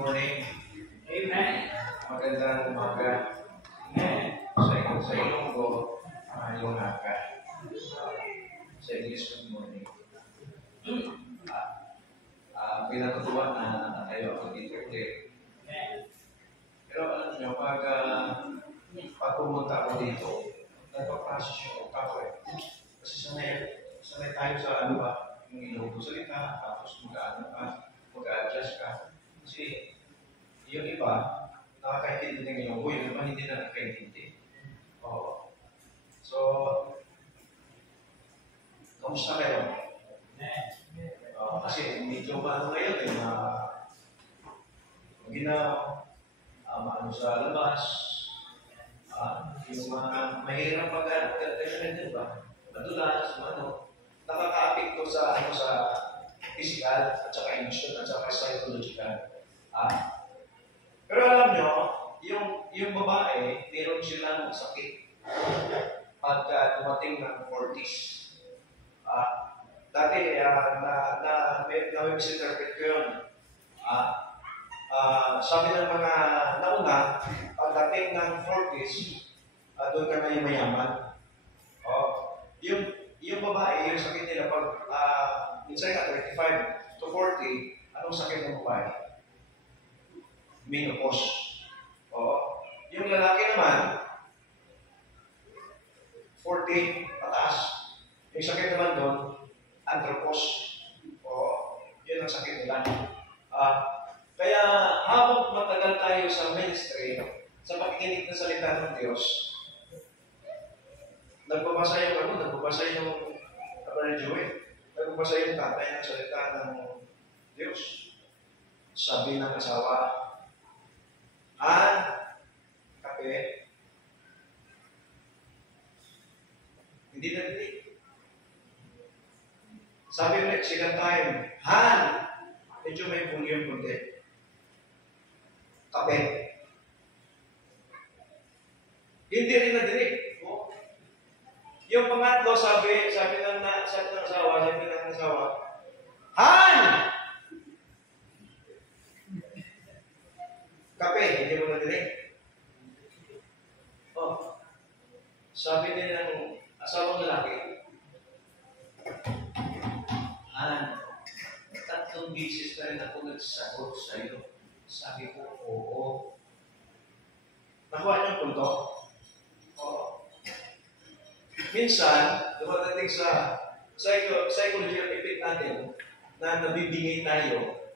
morning. Amen. Magandang umaga. Amen. Sa Ilonggo, yung haka. Sa English, good morning. Pinatutuwa na tayo ako dito ulit. Pero alam niyo, pag pumunta ako dito, nagpa-process yung utak ko eh. Kasi sanay tayo sa ano ba, yung Ilonggo salita, tapos mag-a-adjust ka. Kasi yung iba, nakakaintindi ng Ilonggo, yung iba hindi na nakakaintindi. Oo. So, kamusta kayo? Kasi medyo paano ngayon eh, maano sa labas, yung mga mahirap ganyan ba? Madulas, nakaka-apekto sa physical, at saka emotional, at saka psychological. Pero alam nyo, yung babae, meron silang sakit pagka dumating ng 40s. Dati, na-misinterpret ko yun. Sabi ng mga nauna, pagdating ng 40s, doon ka na yung mayaman. Yung babae, yung sakit nila pag minsan ka 35 to 40, anong sakit ng babae? Menopause. Yung lalaki naman, 40 pataas. Yung sakit naman doon, andropause. Yun ang sakit nila. Kaya habang matagal tayo sa ministry, sa pakikinig ng salita ng Diyos, nagbabasa yung tatay ng salita ng Diyos. Sabi ng asawa, kape, hindi narinig. Sabi ulit, second time, medyo may volume kunti. Kape. Hindi rin nadinig. Yung pangatlo, sabi ng asawa, kape, hindi mo nadinig. Sabi din ng asawang lalaki, tatlong beses na rin ako nagsagot sa iyo. Sabi ko, oo. Nakuha niyong punto? Oo. Minsan, dumadating sa psychological effect natin na nabibigay tayo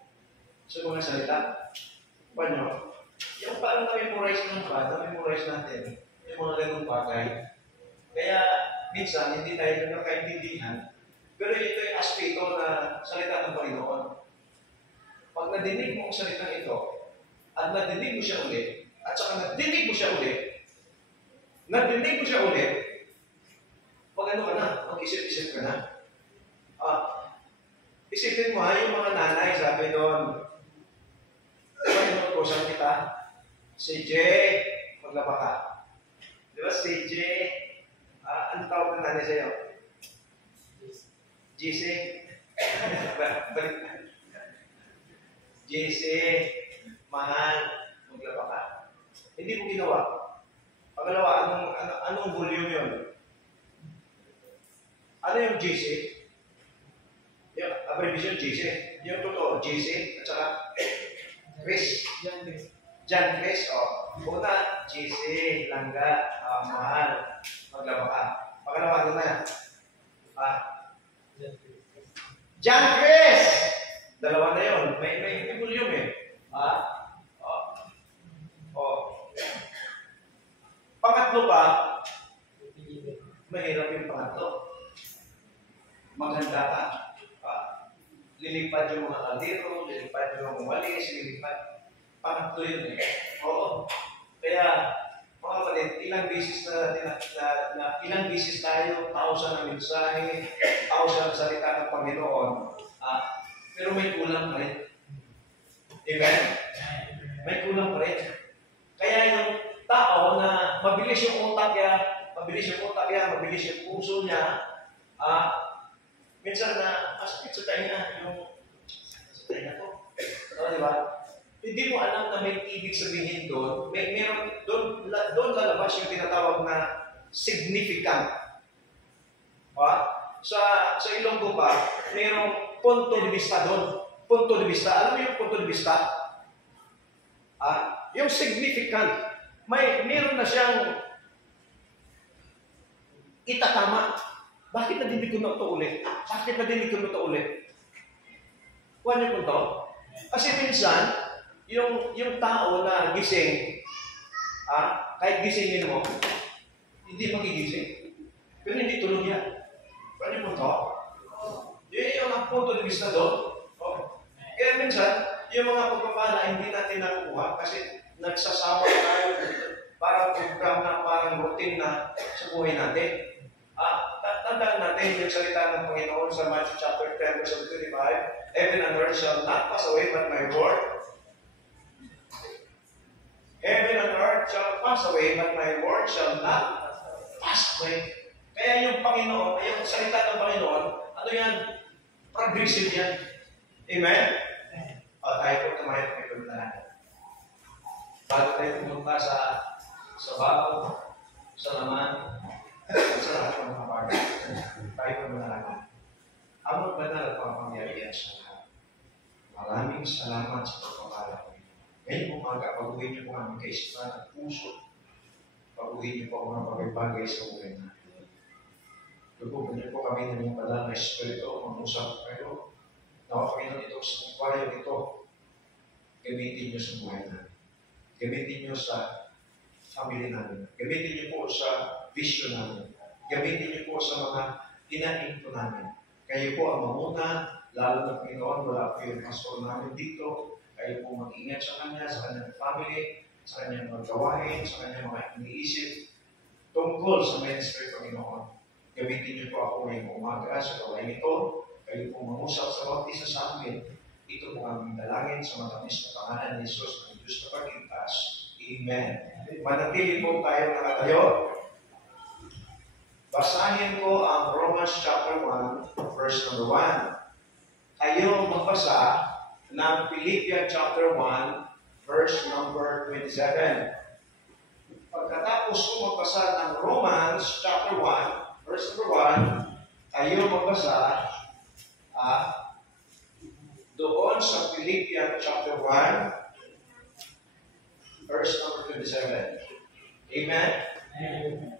sa mga salita. Paano? Yung paano na-memorize natin yung mga ganung bagay. Kaya, minsan, hindi tayo nakakaintindihan. Pero ito yung aspeto na salita ng Panginoon. Pag nadinig mo ang salita ito, at nadinig mo siya ulit, at saka nadinig mo siya ulit, pag ano ka na, mag-isip-isip ka na. Isipin mo yung mga nanay, sabi doon, Panginoon ko, saan kita? Si Jay, maglaba ka. Di ba, si Jay, ano tawag ng nanay sa'yo? JC, balik na. JC, mahal, maglaba ka. Hindi mo ginawa. Pagkalawa, anong volume yun? Ano yung JC? Yung abbreviation JC. Yung totoo, JC, at saka Chris. John Chris, una, JC, langga, mahal, maglaba ka. Pagkalawa, ano na? John Chris! Dalawa na yun. May volume eh. Pangatlo pa, mahirap yung pangatlo. Maganda ka. Lilipad yung mga kaldero, lilipad yung umalis, lilipad. Pangatlo yun eh. Kaya, mga kapatid, ilang bisis tayo, tausan ng mensahe, tausan ng salita ng Panginoon, pero may kulang pa rin. Amen? May kulang pa rin. Kaya yung tao na mabilis yung utak niya, mabilis yung puso niya, minsan na, sakit sa tayo na, yung sa tayo na to. Di ba? hindi mo alam na may ibig sabihin doon, meron doon lalabas yung tinatawag na significant. Sa Ilonggo pa, mayroong punto de vista doon. Punto de vista. Alam mo yung punto de vista? Yung significant. Meron na siyang itatama. Bakit nadinig ko na ito ulit? Bakit nadinig ko na ito ulit? Kuha niyo po ito? Kasi minsan, yung tao na gising, kahit gisingin mo, hindi magigising. Pero hindi tulog yan. Kuha niyo po ito? Yung ang punto de vista doon. Kaya minsan, yung mga pagpapala hindi natin nakukuha kasi nagsasama tayo parang program na parang routine na sa buhay natin. Tandaan natin yung salita ng Panginoon sa Matthew chapter 10 verse 25, Heaven and earth shall not pass away, but my word. Heaven and earth shall pass away, but my word shall not pass away. Kaya yung Panginoon, yung salita ng Panginoon, ano yan? Progressive yan. Amen? Tayo po tumayo ng ipagdalanan. Bago tayo pumunta sa babaw, sa laman, sa lahat ng mga bagay, tayo po manalaman. Amang banal at pangpangyarihan sa lahat. Maraming salamat sa pagpapala ko. Ngayong umaga, pag-uwi niyo po ang kaisipan at puso. Pag-uwi niyo po ang mga bagay sa buhay natin. Tutupan niyo po kami ng mga banal na Espiritu, mag-usap kayo. Nawa Panginoon ito sa kumpaya nito. Gamitin niyo sa buhay natin. Gamitin niyo sa family namin. Gamitin niyo po sa vision namin. Gamitin niyo po sa mga tinaing po namin. Kayo po ang mamuna, lalo na Panginoon, wala po yung pastor namin dito. Kayo po mag-ingat sa kanya, sa kanyang family, sa kanyang mga gawain, sa kanyang mga iniisip. Tungkol sa ministry, Panginoon. Gamitin niyo po ako ngayong umaga sa gawain ito. Kayo po mangusap sa bawat isa sa amin. Ito po ang dalangin sa matamis na pangalan ni Jesus ng Diyos na pagligtas. Amen. Manatili po tayo nakatayo. Basahin ko ang Romans chapter 1, verse number 1. Kayo magbasa ng Philippians chapter 1, verse number 27. Pagkatapos ko magbasa ng Romans chapter 1, verse number 1, kayo magbasa doon sa Philippians chapter 1, verse number 27. Amen? Amen.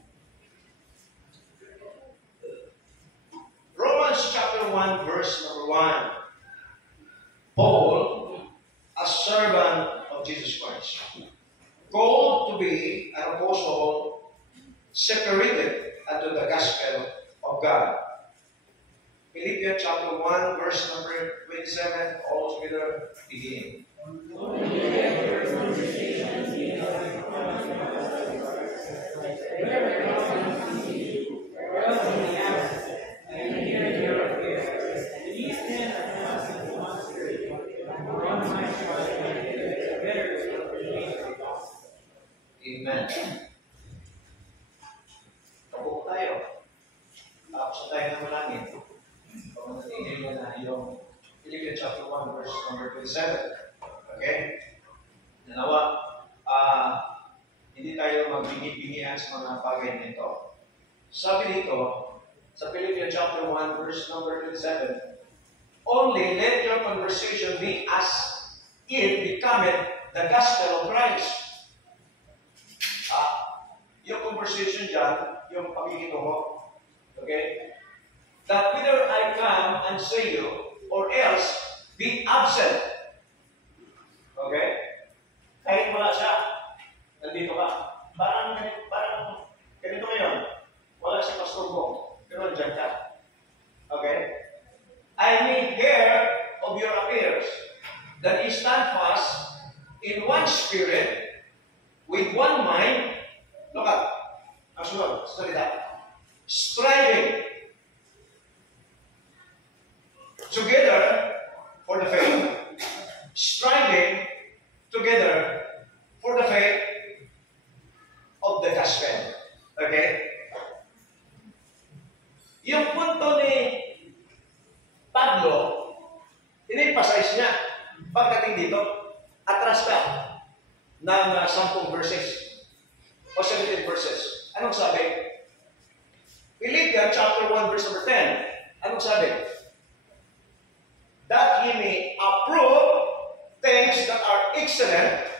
Romans chapter 1, verse number 1. Paul, a servant of Jesus Christ, called to be an apostle, separated unto the gospel of God. Philippians chapter 1, verse number 27, all together beginning. Amen. Tapos tayo. Tapos tayo ng malangin. Pagmanatigil mo na yung Philippians chapter 1, verse number 27. Okay? Dalawa, hindi tayo magbingi-bingihan sa mga bagay nito. Sabi dito, sa Philippians chapter 1, verse number 27, only let your conversation be as it becometh the gospel of Christ. Yung conversation dyan, yung pakikitungo. Okay? That whether I come and say you, or else be absent. Okay? Kahit wala siya, nandito ka. Parang ganito ngayon. Wala si Pastor Bong, pero nandiyan ka. Okay? I may hear of your affairs, that you stand fast in one spirit, with one mind. Look at, ang sunod, salita. Striving together for the faith. Striving together for the faith of the gospel. Okay? Yung punto ni Pablo, in-emphasize niya pagdating dito, atras excellent,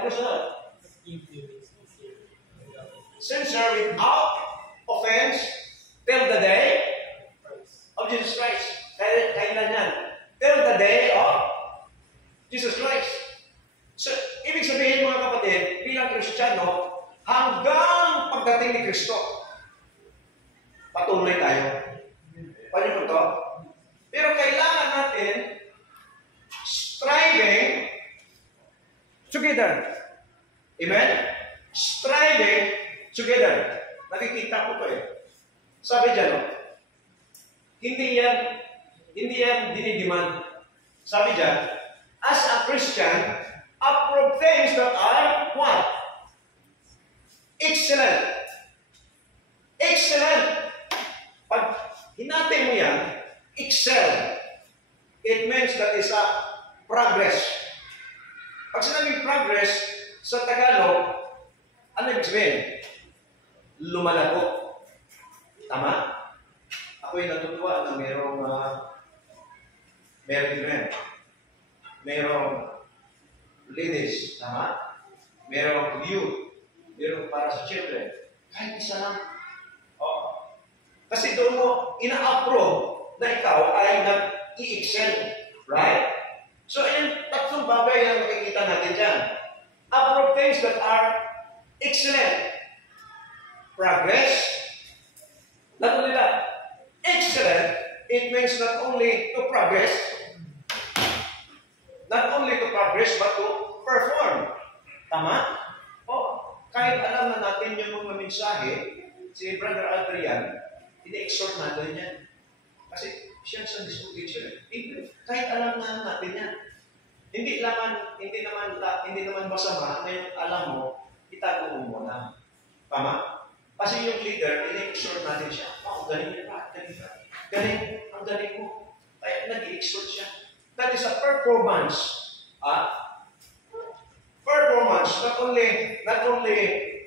ano sunod? Sincere without offense till the day of Jesus Christ. Kailan yan? Till the day of Jesus Christ. So, ibig sabihin mga kapatid, bilang Kristiyano, hanggang pagdating ni Kristo, patuloy tayo. Paano po ito? Pero kailangan natin striving together. Amen? Striving together. Nakikita ko ito eh. Sabi dyan, no? Hindi yan dinidiman. Sabi dyan, as a Christian, approve things that are what? Excellent. Excellent. Pag hinati mo yan, excel. It means that is a progress. Pag sinabing progress, sa Tagalog, ano ibig sabihin? Lumalago. Tama? Ako'y natutuwa na merong married men. Merong ladies. Tama? Merong youth. Merong para sa children. Kahit isa lang. Oh. Kasi doon mo ina-approve na ikaw ay nag-i-excel. Right? So, ayan, tatlong bagay ang makikita natin dyan. Approve things that are excellent. Progress. Not only that. Excellent, it means not only to progress, but to perform. Tama? O, kahit alam na natin yung mga mensahe, si Brother Adrian, ini-exhort natin yan. Kasi siya sa disco teacher. Kahit alam na natin yan. Hindi naman masama na yung alam mo, itago mo na. Tama? Kasi yung leader, ini-exhort natin siya. Oh, galing niya pa, galing pa. Galing, ang galing mo. Kaya nag-i-exhort siya. That is a performance. Performance, not only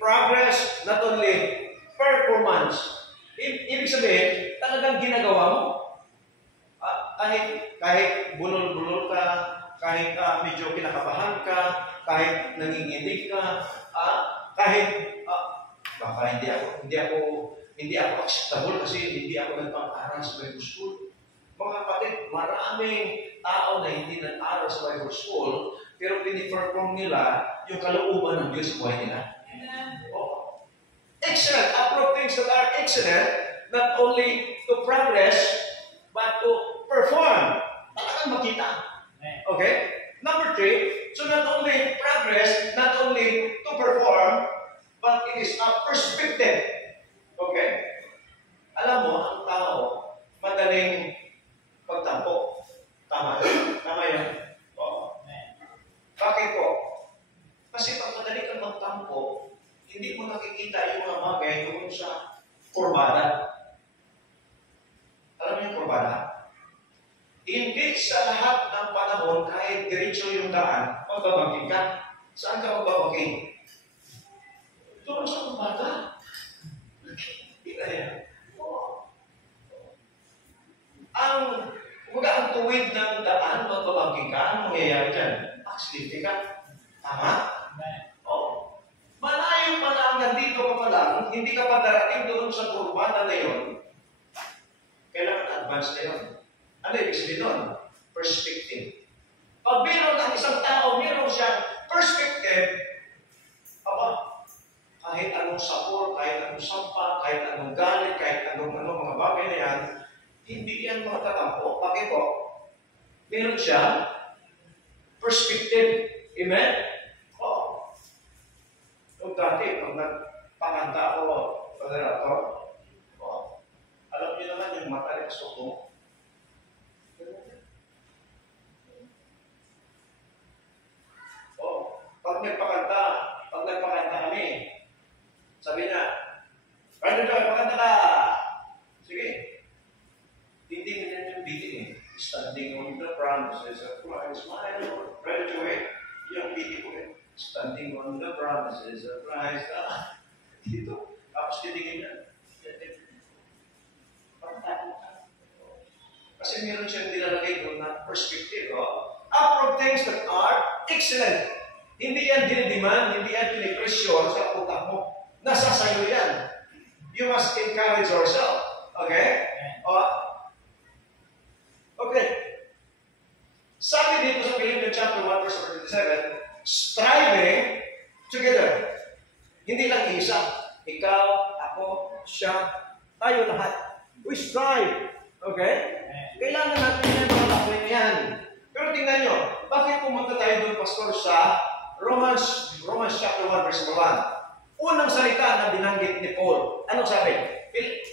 progress, not only performance. Ibig sabihin, talagang ginagawa mo. Kahit bulol-bulol ka, kahit medyo kinakabahan ka, kahit nanginginig ka, kahit baka hindi ako acceptable kasi hindi ako nagpapaaral sa Bible School. Mga kapatid, maraming tao na hindi nag-aral sa Bible School, pero piniperform nila yung kalooban ng Diyos sa buhay nila. Oh. Excellent. Approve things that are excellent, not only to progress, but to perform. Talagang makita. Okay? Number 3, so not only progress, not only to perform, but it is a perspective. Okay? Alam mo, ang tao, madaling pagtampo. Tama. Tama yun. Oo. Bakit po? Kasi pag madali kang magtampo, hindi mo nakikita yung mga bagay doon sa kurbada. Alam mo yung kurbada? Hindi sa lahat ng panahon, kahit diretso yung daan, magbabangking ka. Saan ka magbabangking? Doon sa kurbada. Kita yan. Ang tuwid ng daan, magbabangking ka, ano mangyayari dyan? Accidente ka. Tama? Oo. Malayo pa lang, nandito ka pa lang, hindi ka pa darating doon sa kurbada na yun. Kailangan advance na yun. Ano ibig sabihin doon? Perspective. Pag meron ng isang tao, meron siyang perspective, kahit anong sapor, kahit anong sampa, kahit anong galit, kahit anong mga bagay na yan, hindi yan matatampo. Bakit po? Meron siya perspective. Amen? Oo. Nung dati, pag nagpakanta ako, Paderator, alam niyo naman yung mata rin sa mo. Pag nagpakanta kami, sabi na, Brother Joy, pakanta ka! Sige. Hindi ganyan yung bitin eh. Standing on the promises of Christ, my Lord. Brother Joy, yung bitin ko eh. Standing on the promises of Christ. Dito. Tapos titingin yan. Kasi meron siyang nilalagay doon na perspective. Approve things that are excellent. Hindi yan dinidemand, hindi yan pinipresyon sa utak mo. Nasa sayo yan. You must encourage yourself. Okay? Okay. Sabi dito sa Philippians chapter 1 verse 37, striving together. Hindi lang isa. Ikaw, ako, siya, tayo lahat. We strive. Okay? Kailangan natin yung mga bagay na yan. Pero tingnan nyo, bakit pumunta tayo doon, Pastor, sa Romans chapter 1 verse 1? Unang salita na binanggit ni Paul. Anong sabi?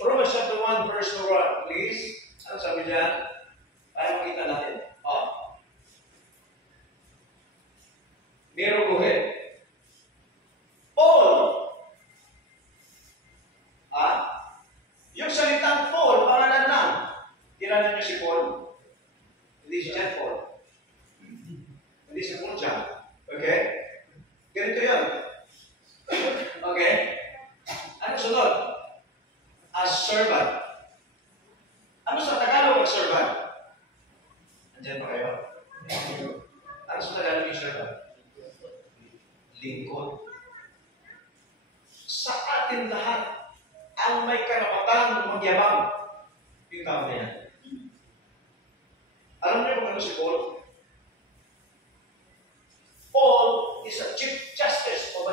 Romans chapter 1 verse 1, please. Ano sabi diyan? Ay, makita natin. Miro Guhe. Paul. Yung salitang Paul, pangalan lang. Kilala niyo si Paul? Hindi si John Paul. Hindi si Paul John. Okay? Ganito yun. Okay? Ano sunod? As servant. Ano sa Tagalog ang servant? Andiyan pa kayo? Ano sa Tagalog yung servant? Lingkod. Sa atin lahat, ang may karapatang magyabang, yung tao na yan. Alam niyo kung ano si Paul? Paul is a chief justice of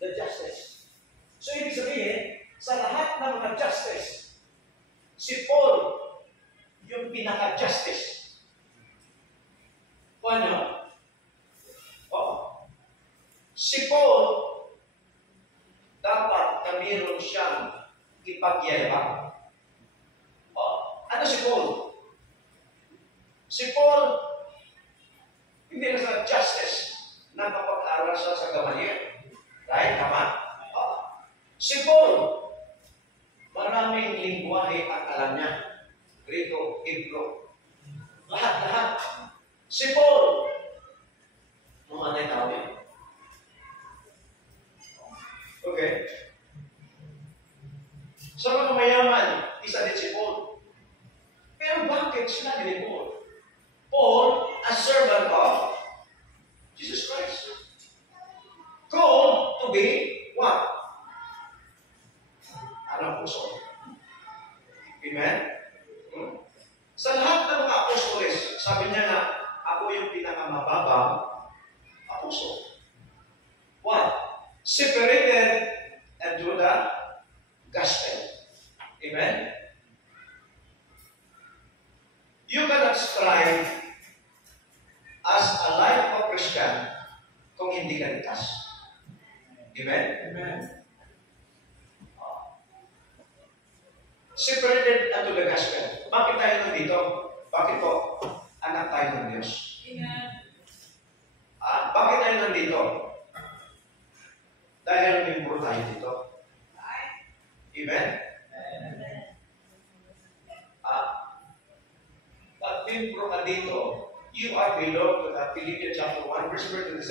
the justice. So, ibig sabihin, sa lahat ng mga justice, si Paul, yung pinaka-justice. Kung ano? Si Paul, dapat na mayroon siyang ipagyayabang. Ano si Paul? Si Paul, hindi na sa justice, nakapag-aral siya sa Gamaliel. Right? Tama? Si Paul, maraming lingwahe ang alam niya. Grego, Hebrew. Lahat-lahat. Si Paul, mga anay tao niya. Okay? Sa mga mayaman, isa din si Paul. Pero bakit sinabi ni Paul? Paul, a servant of Jesus Christ. Called to be what? Anong puso? Amen? Sa lahat ng mga apostoles, sabi niya na, ako yung pinakamababang apostol. What? Separated into the gospel. Amen? You cannot strive as a life of Christian kung hindi ka likas. Amen? Amen. Separated into the gospel. Bakit tayo nandito? Bakit po? Anak tayo ng Diyos. Amen. Bakit tayo nandito? Dahil membro tayo dito. Amen? Pag membro ka dito, you are belong to the Philippians chapter 1, verse 27.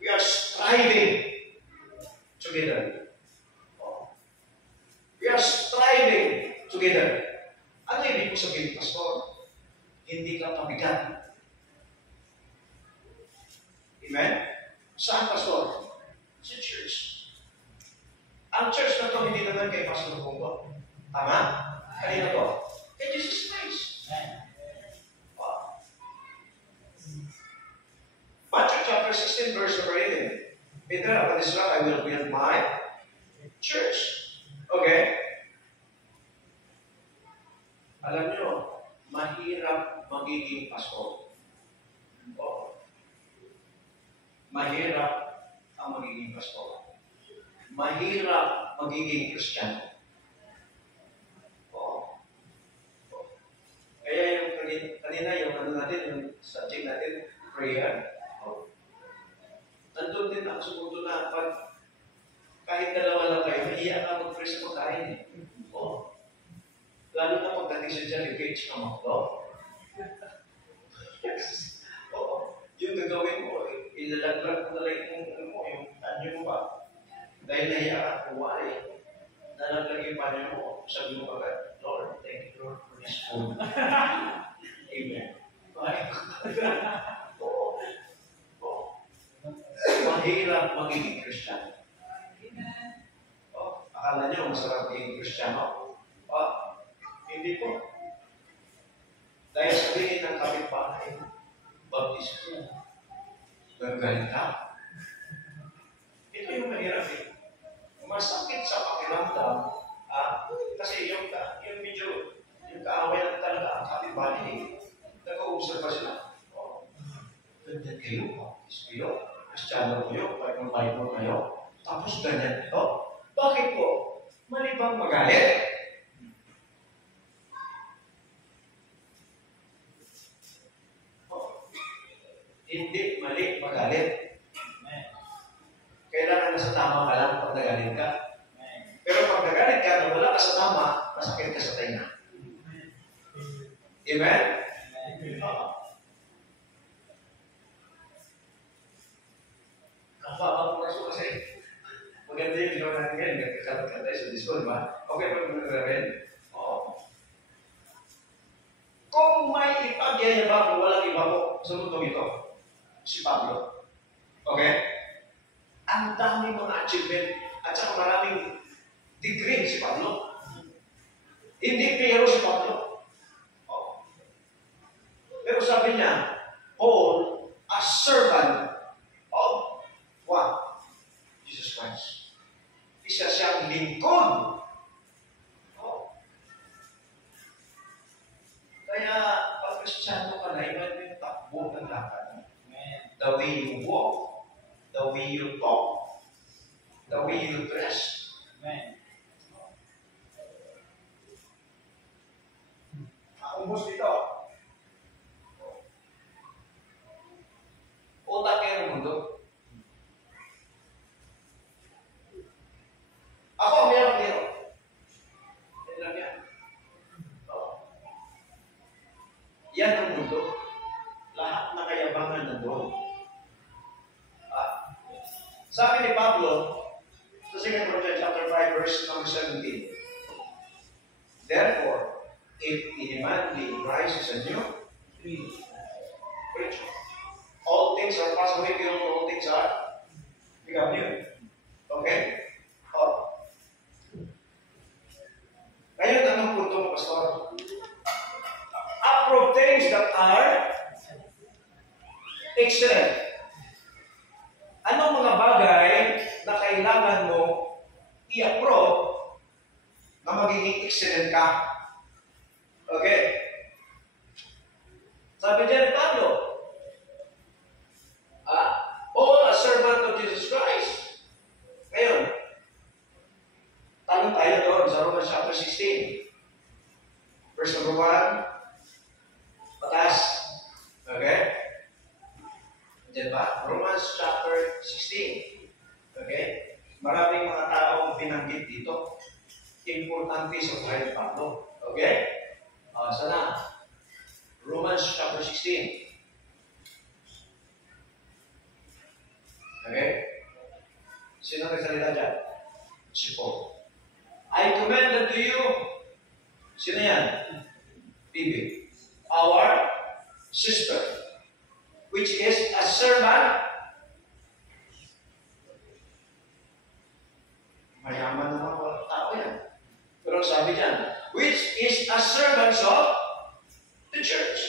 We are striving together. We are striving together. Ano ibig ko sabihin, Pastor? Hindi ka pabigat. Amen? Saan, Pastor? Sa church. Ang church na ito, hindi naman kay Pastor Pongo. Tama? Kanina to? Kay Jesus Christ. Matthew chapter 16, verse number 18. Peter, upon this rock I will build my church. Okay? Alam nyo, mahirap magiging pastor. Mahirap ang magiging pastor. Mahirap magiging Kristiyano. Kaya yung kanina, yung ano natin, yung subject natin, prayer. Nandun din ang sumundo na pag kahit dalawa lang kayo, mahiya ka mag-pray sa pagkain eh. Lalo na pagdating sa Jelly Cage ng mga yung gagawin mo, ilalaglag mo talaga yung anyo mo ba? Dahil nahiya ka, kuwa eh. Nalaglag yung panyo mo, sabi mo agad, Lord, thank you Lord for this food. Amen. Dahil sabihin ng kapitbahay, baptismo, gagaling ka. Ito yung mahirap eh. Masakit sa pakiramdam, kasi yung medyo, yung kaaway lang talaga ang kapitbahay eh. Nag-uusap pa sila. Ganyan kayo, baptismo kayo, Kristiyano kayo, Bible kayo, tapos ganyan ito. Bakit po? Mali bang magalit? Hindi mali magalit. Kailangan nasa tama ka lang pag nagalit ka. Pero pag nagalit ka na wala ka sa tama, masakit ka sa tainga. Amen? Kapabang mo kaso kasi maganda yung ginawa natin ngayon. Nagkakalat-kalat tayo sa Discord ba? Okay ba mag-rebel? Oo. Kung may ipagyayabang mo, walang iba mo sa mundong ito, si Pablo. Okay? Ang dami mga achievement at saka maraming degree si Pablo. Hindi pero si Pablo. Oh. Pero sabi niya, Paul, a servant of what? Jesus Christ. Isa siyang lingkod. Oh. Kaya, pag Kristiyano ka na, iba yung takbo ng lakad. The way you walk, the way you talk, the way you dress. Amen. Umbos dito. Utak kayo ng mundo. Ako, meron. Yan lang yan. Yan ang mundo. Lahat na kayabangan nandun. Sabi ni Pablo, sa 2 Corinthians chapter 5, verse number 17, therefore, if any man be in Christ is a new creature. All things are passed away, behold, all things are become new. Okay? Ngayon, anong punto mo, Pastor? Approve things that are excellent. Anong mga bagay na kailangan mo i-approve na magiging excellent ka? Okay. Sabi diyan ni Pablo, Paul, a servant of Jesus Christ. Ngayon, tanong tayo doon sa Romans chapter 16. Verse number 1. Patas. Okay? Diyan ba? Romans chapter 16. Okay? Maraming mga taong binanggit dito. Importante sa buhay ni Pablo. Okay? Sana. Romans chapter 16. Okay? Sino nagsalita dyan? Si Paul. I commend unto you, sino yan? Bibi. Our sister, which is a servant. Mayaman naman mga tao yan. Pero sabi dyan, which is a servant of the church,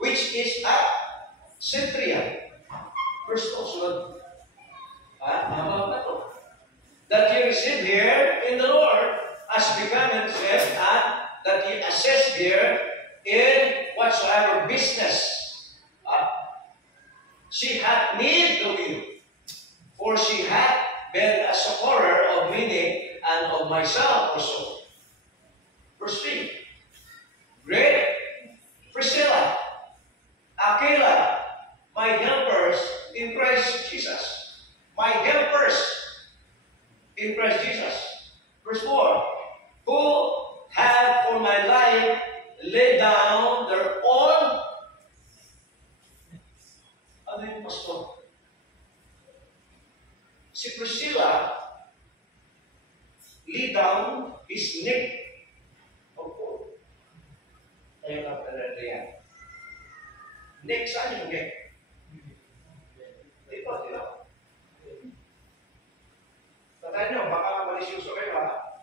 which is a centurion. First also, mahaba na to. That you receive here in the Lord as becoming said, and that you assess here in whatsoever business she had need of you, for she had been a succorer of many and of myself also. Verse 3. Great Priscilla, Aquila, my helpers in Christ Jesus. My helpers in Christ Jesus. Verse 4. Who have for my life laid down their own. Ano yung pastor? Si Priscilla laid down his neck. Opo. Tayo ka pala yan. Neck, saan yung neck? Ito. Tandaan nyo, baka malisyoso kayo ha.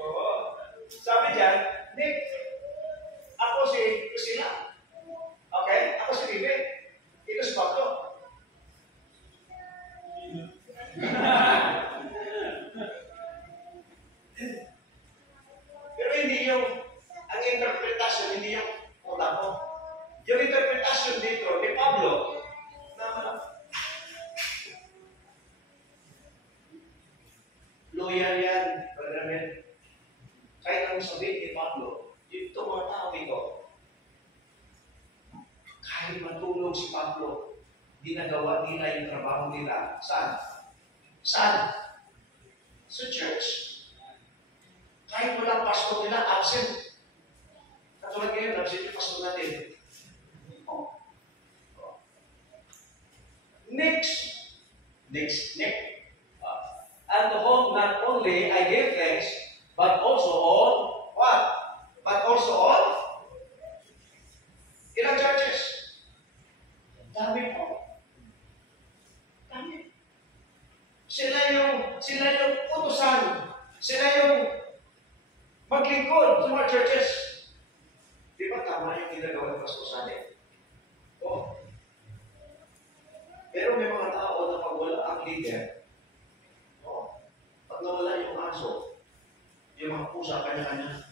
Oo. Sabi dyan, neck. tayong sabihin ni Pablo, ito mga tao dito, kahit matulog si Pablo, ginagawa nila yung trabaho nila. Saan? Saan? Sa church. Kahit wala pastor nila, absent. Katulad ngayon, absent yung pastor natin. Next. And to whom not only I give thanks, but also all, what? But also all? Ilang churches? Dami po. Dami. Sila yung utusan. Sila yung maglingkod sa mga churches. Di ba tama yung ginagawa ng pastor sa atin? Oo. Pero may mga tao na pag wala ang leader, pag nawala yung aso, yung mga pusa, kanya-kanya.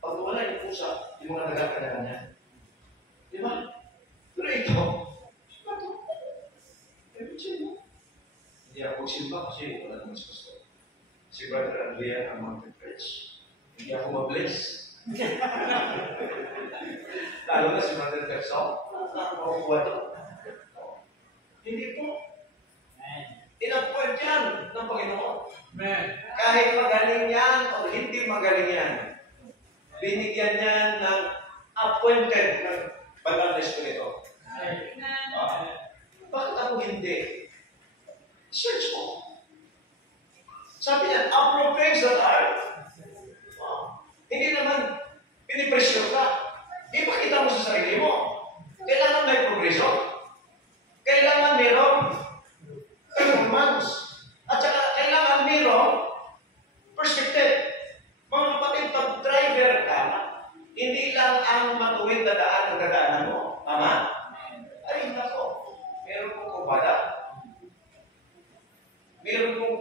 Pag nawala yung pusa, yung mga daga, kanya-kanya. Di ba? Pero ito, hindi ako simba kasi wala naman si pastor. Si Brother Andrea ang mag-preach. Hindi ako ma-bless. Lalo na si Brother Terso. Nakakuha ito. Hindi po. Inappoint yan ng Panginoon. Kahit magaling yan o hindi magaling yan, binigyan yan ng appointed ng Banal na Espiritu. Bakit ako hindi? Search mo. Sabi niya, appropriate that heart. Hindi naman pinipressure ka. Ipakita mo sa sarili mo. Kailangan may progression. Kailangan mayroong performance. At saka kailangan mayroong perspective. Mga kapatid, pag driver ka, hindi lang ang matuwid na daan ang dadaanan mo. Tama? Ay, nako. Meron kong kurbada. Meron kong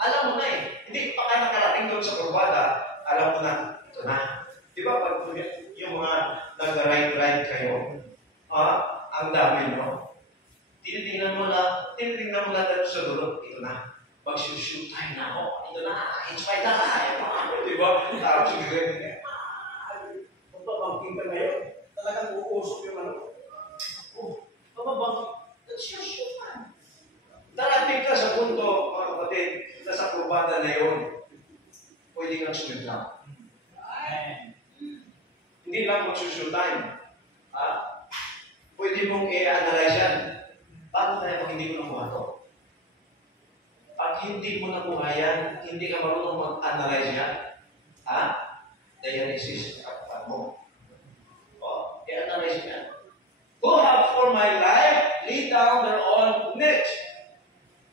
alam mo na eh. Hindi pa ka nakarating doon sa kurbada, alam mo na, ito na. Di ba pag yung mga nag-ride kayo, ang dami nyo, tinitingnan mo na dito sa dulo, ito na. Mag-shoot tayo na ako. Ito na, it's my time. Di ba? Tapos yung gawin. Mababangking ka ngayon. Talagang uusok yung ano. Mababangking. That's your shoot time. Darating ka sa punto, mga kapatid, na sa kurbada na yun, pwede kang sumigla. Hindi lang mag-shoot time. Pwede mong i-analyze yan. Paano tayo pag hindi mo nakuha ito? Pag hindi mo nakuha yan, hindi ka marunong mag-analyze yan, dialysis ang kapapan mo. I-analyze yan. Who have for my life laid down their own net,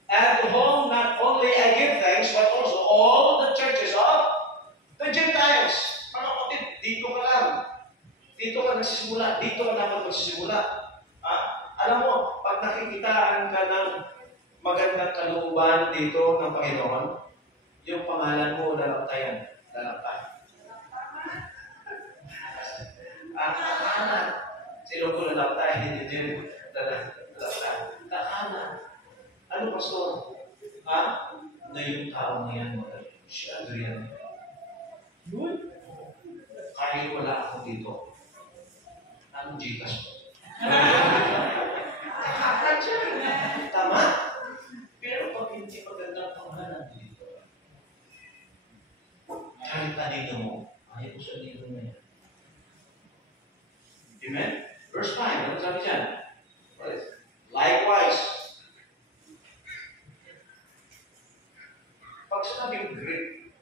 and to whom not only I give thanks, but also all the churches of the Gentiles. Mga kapatid, dito ka lang. Dito ka nagsisimula. Dito ka dapat magsisimula. Alam mo, pag nakikitaan ka ng magandang kalooban dito ng Panginoon, yung pangalan mo, lalaktayan. Kahanan. Sino ko lalaktayan? Hindi din. Lalaktayan. Kahanan. Ano, pastor? Na yung tao na yan, si Adrian. Yun? Kahit wala ako dito. Anong Gcash ko? Tama? Pero pag hindi magandang pangalan dito, kahit anino mo, ayaw ko sa dito na yan. Amen? Verse 5, ano sabi dyan? Likewise, pag sinabing Greek,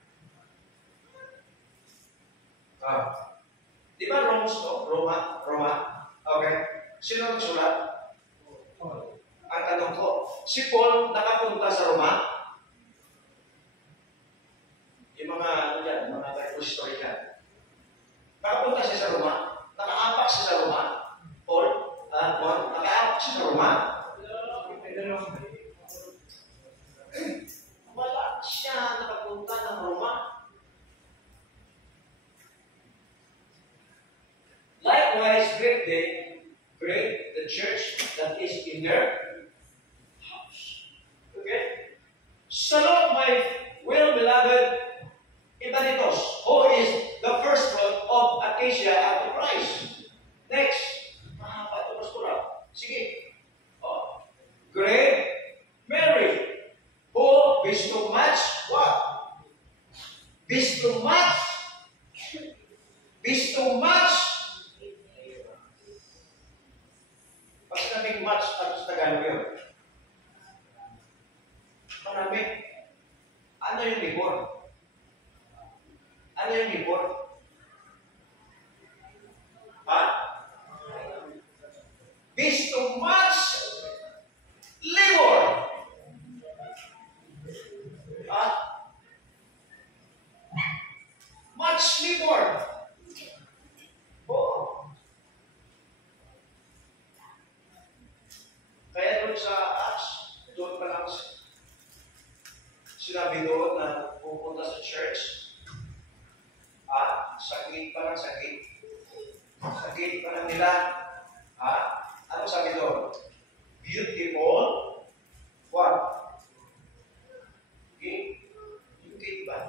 di ba Romans to? Roma? Okay. Sino nagsulat? Ang tanong ko, si Paul nakapunta sa Roma? Yung mga, mga Bible historian. Nakapunta siya sa Roma? Nakaapak siya sa Roma? Paul? Nakaapak siya sa Roma? Wala siya nakapunta ng Roma. Likewise, great the church that is in their house. Okay? Salute my well-beloved Ibanitos. Asia at to Christ. Next. Mahaba ito, Pastor. Sige. Oh. Great Mary, who wish to match what? Wish to match. Wish to match. Pag sinabing match, ano sa Tagalog yun? Marami. Ano yung libor? Ano yung libor? Ha? Wish to match libor. Ha? Match libor. Oo. Kaya doon sa Acts, doon pa lang sinabi doon na pupunta sa church, sakit pa lang sakit. Sakit pa lang nila. Ano sabi doon? Beautiful. What? Okay? Beautiful ba?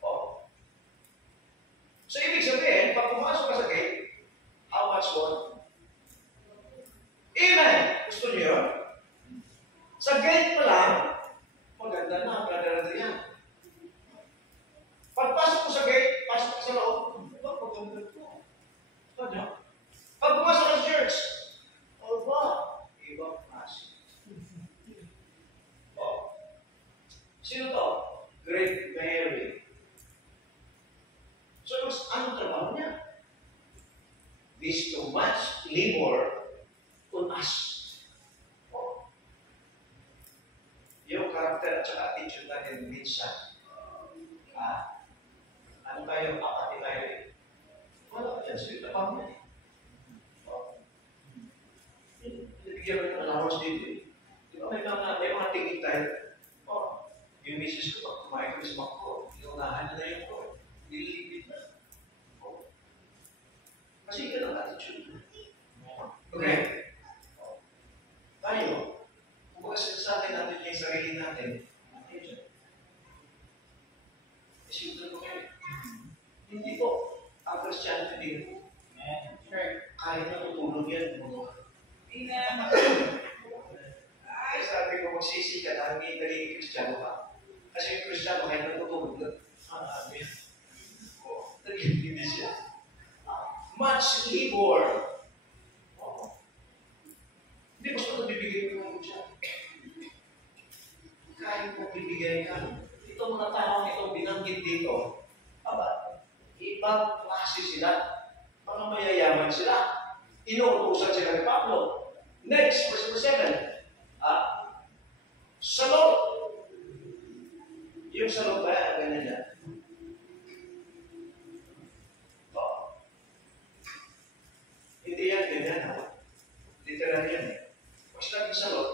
Oh. So, ibig sabihin, pag pumasok ka sa gate, how much more? Amen! Gusto niyo yun? Sa gate pa lang, maganda na, brother Adrian. Pagpasok ko sa gate, pasok ko sa loob, maganda ko. Ano? Pag pumasok ka sa church, ibang klase. Oh. Sino to? Great Mary. So, anong trabaho niya? Wish to much labor on us. Oh. Yung karakter at saka attitude natin minsan. Ano tayo? Apati tayo eh. Wala ka dyan. Sweet na pang yan eh. Oh. Bigyan mo ng allowance dito eh. Di ba may mga tingin tayo? Oh. Yung misis ko, pag kumain kami sa makko, inunahan na yung ko. Nililipid na. Oh. Kasi yun ang attitude. Okay? Oh. Tayo, kung baka sinasabi natin yung sarili natin, isinunod ko kayo. Hindi po. Ang Christianity din po. Kahit na tutulog yan. Ay, sabi ko, magsisi ka na, hindi naging Kristiyano ka. Kasi yung Kristiyano, kahit na tutulog lang. Amen. Naging siya. Much labor. Hindi mo sa bibigay ko ng siya. Kahit mo bibigay ka. Ito mga tao itong binanggit dito. Ibang klase sila. Mga mayayaman sila. Inuutusan sila ni Pablo. Next, verse 7. Salot. Yung salot ba? Ganyan yan. Hindi yan, ganyan. Literal yan eh. Pag sinabi salot,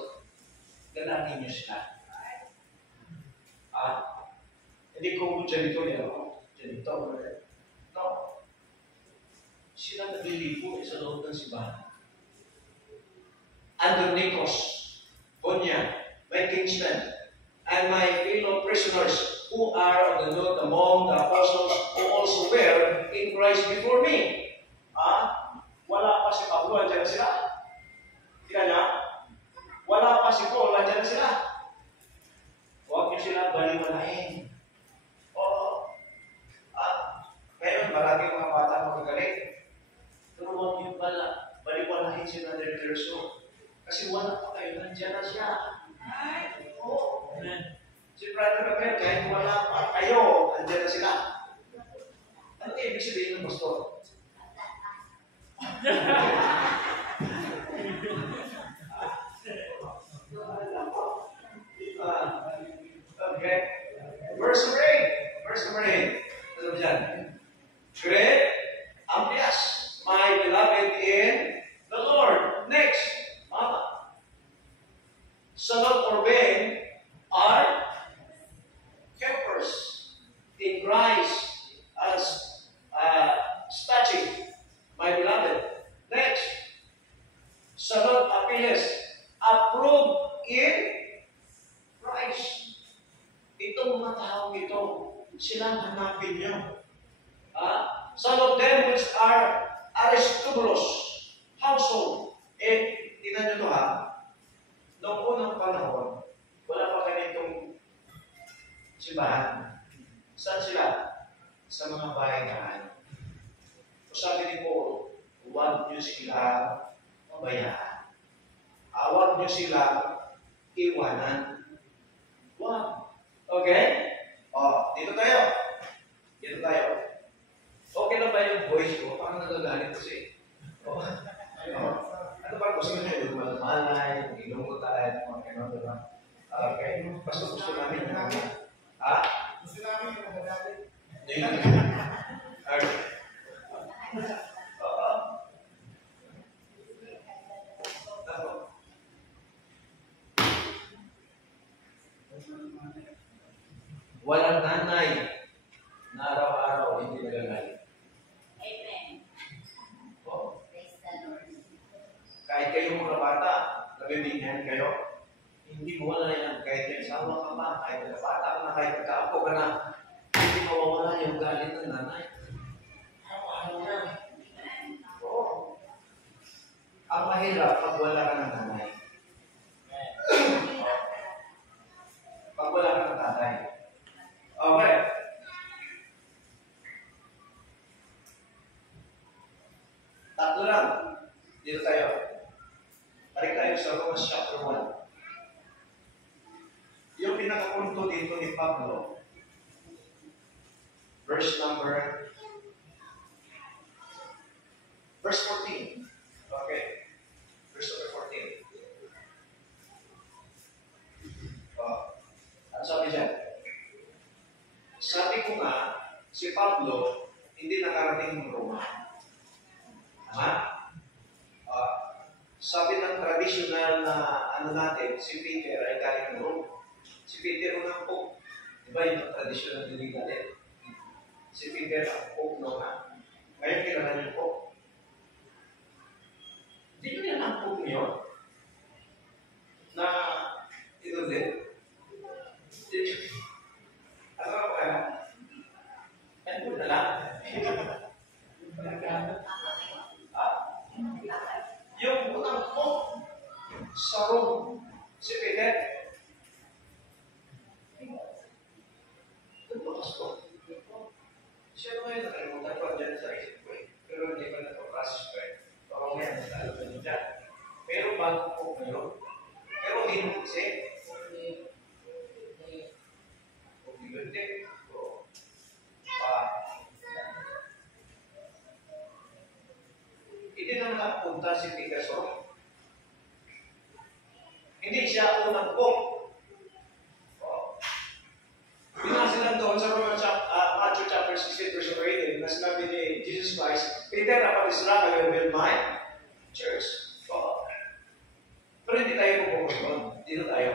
ganahin nyo sila. Hindi ko dyanito yan. Dyanito. No. Sila naglilipo sa loob ng simbahan. Andronicos, Bonya, my kinsmen, and my fellow prisoners who are of the note among the apostles who also were in Christ before me. Wala pa si Pablo, andyan na sila. Kaya niya? Wala pa si Paul, andyan na sila. Huwag niyo sila baliwalain. Ngayon, maraming mga bata magagaling. Pero huwag niyo baliwalain si Brother Terso. Kasi wala pa kayo, nandiyan na siya. Oo. Si Brother Abel, kahit wala pa kayo, nandiyan na sila. Ano kayo ibig sabihin ng pastor? Okay. Verse 8. Verse 8. Ano dyan? Great Amplias, my beloved in the Lord. Next. Salot or Ben are helpers in Christ as statue, my beloved. Next. Salot Appeals, approved in Christ. Itong mga tao ito, silang hanapin nyo. Some of them which are Aristobulus household. Tingnan nyo to ha. Noong unang panahon, wala pa ganitong simbahan. Saan sila? Sa mga bahay-bahay. So sabi ni Paul, huwag nyo sila mabayaan. Huwag nyo sila iwanan. Huwag. Okay? Dito tayo. Dito tayo. Okay na ba yung voice ko? Parang nagagalit kasi. Ano ba gusto nyo? Yung malay, yung ilungutan, mga ganun, diba? Okay? Basta gusto namin yung gusto namin yung magagalit. Okay. Walang nanay na araw-araw hindi nagagalit. Amen. Oh. Praise the Lord. Kahit kayo mga bata, nabibigyan kayo, hindi mo wala yan. Kahit yung asawa ka pa, kahit nagabata ka na, kahit nagkaapo ka na, hindi mawawala yung galit ng nanay. Araw-araw yan. Oo. Ang mahirap pag wala ka ng nanay. Pag wala ka ng tatay. Okay. Tatlo lang. Dito tayo. Balik tayo sa Romans chapter 1. Yung pinakapunto dito ni Pablo, verse 14. Okay. Verse number 14. Ano sabi dyan? Sabi ko nga, si Pablo, hindi nakarating ng Roma. Tama? Sabi ng traditional na natin, si Peter ay galing ng Rome. Si Peter ang Pope. Diba yung traditional na natin? Si Peter ang Pope, no nga? Ngayon kailangan yung Pope. Hindi nyo yan ang Pope nyo? Na, ito din? Ano ako kaya? Ano na lang? Yung unang Pope sa Rome, si Peter. Tumakas ko. Siya naman yung nakalimutan ko dyan sa isip ko eh. Pero hindi ko napaprocess ko eh. Baka ngayon, natalo ka nyo dyan. Pero bago po ngayon, pero hindi mo kasi, hindi naman nakapunta si Peter sa Rome. Hindi siya unang Pope. Binasa lang doon sa Matthew chapter 16 verse 18 na sinabi ni Jesus Christ, Peter, upon this rock I will build my church. Pero hindi tayo pupunta doon. Dito tayo.